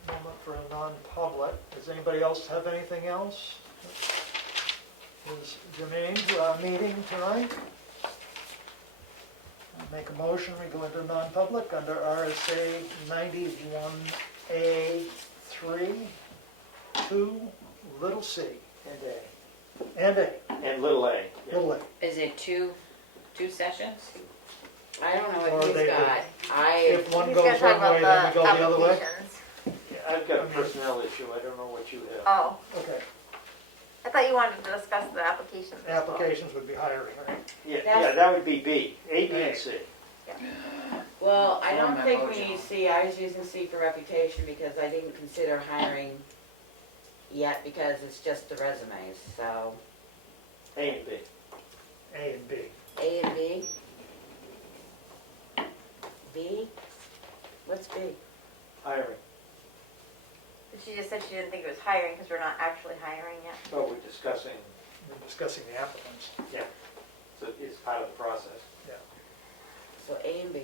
moment for a non-public. Does anybody else have anything else? Is Jermaine's meeting tonight? I'll make a motion, we go into non-public under RSA 91A3, 2, little c, And A. and a, And little a. yeah. little a. Is it two sessions? I don't know Or what he's they got. If one He's gonna goes talk one way, then about we go the other way? applications. Yeah, I've got a personnel issue, I don't know what you have. Oh, Okay, I thought you wanted to discuss the applications as well. applications would be hiring, right? Yeah, that would be B, A, B, and C. Well, I Oh, don't my think we mojo. need C. I was using C for reputation because I didn't consider hiring yet because it's just the resumes, so. A and B. A and B. A and B? B? What's B? Hiring, But she just said she didn't think it was hiring because we're not actually hiring yet. but we're discussing, We're discussing the applicants. so it's part of the process. So A and B.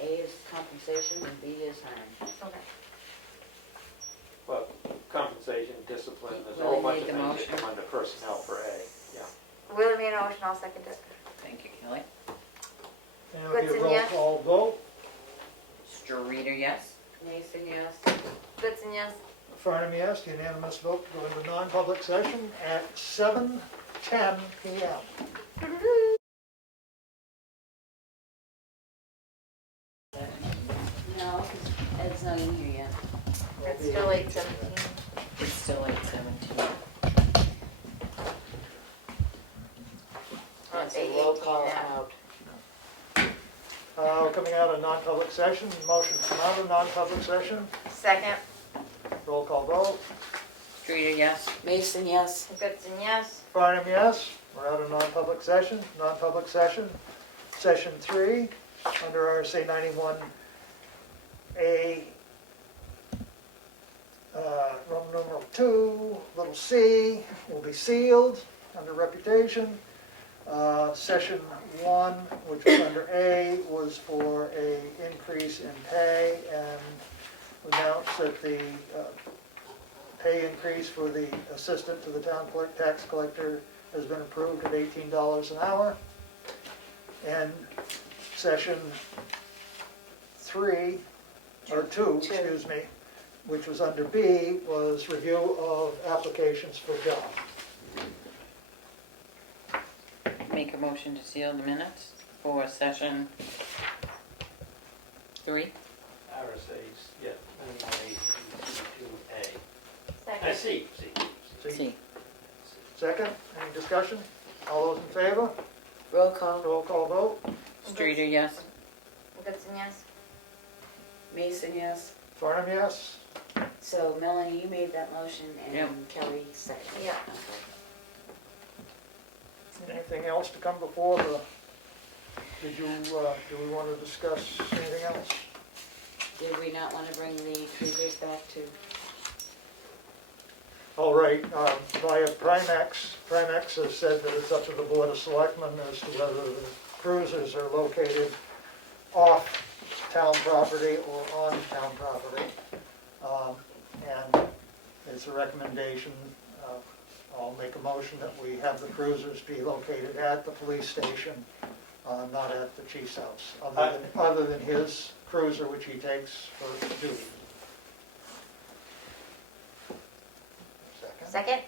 A is compensation and B is hiring. Okay. Well, compensation, discipline, there's a Willie whole bunch made of the things that motion. come under personnel for A, yeah. Willie made a motion, I'll second it. Thank you, Kelly. And it'll be a Goodson, roll yes. call vote. Streeter, yes. Mason, yes. Goodson, yes. Farnham, yes, unanimous vote to go into non-public session at 7:10 PM. No, 'cause Ed's not in here yet. It's still 8:17. It's still 8:17. That's a roll call 8:18 now. out. We're coming out of non-public session, motion to come out of non-public session, Second. roll call vote. Streeter, yes. Mason, yes. Goodson, yes. Farnham, yes, we're out of non-public session, session 3, under RSA 91A, Roman numeral 2, little c, will be sealed under reputation. Session 1, which was under A, was for a increase in pay, and announced that the pay increase for the assistant to the town clerk tax collector has been approved at $18 an hour. And session 3, or 2, excuse me, which was under B, was review of applications for job. Make a motion to seal the minutes for session 3. RSA's, yeah, 91A, 2A. I Second. see. See. Second, any discussion? All those in favor? Roll call. Roll call vote. Streeter, yes. Goodson, yes. Mason, yes. Farnham, yes. So Melanie, you made that motion Yep. and Kelly seconded. Yeah. Okay. Anything else to come before the, do we want to discuss anything else? Did we not want to bring the cruisers back to? All right, via Primex has said that it's up to the Board of Selectmen as to whether the cruisers are located off town property or on town property. And it's a recommendation, I'll make a motion that we have the cruisers be located at the police station, not at the chief's house, other than his cruiser, which he takes for duty. Second. Second.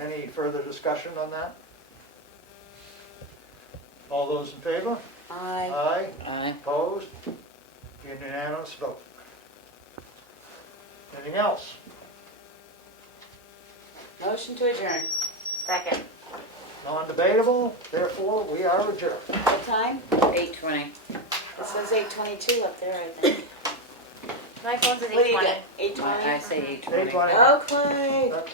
Any further discussion on that? All those in favor? Aye. Aye. Aye. Opposed? Unanimous vote. Anything else? Motion to adjourn. Second. Non-debatable, therefore we are adjourned. What time? 8:20. It says 8:22 up there, I think. My phone's at What do you 8:20. get? 8:20? I say 8:20. 8:20. Oh, Clay. That's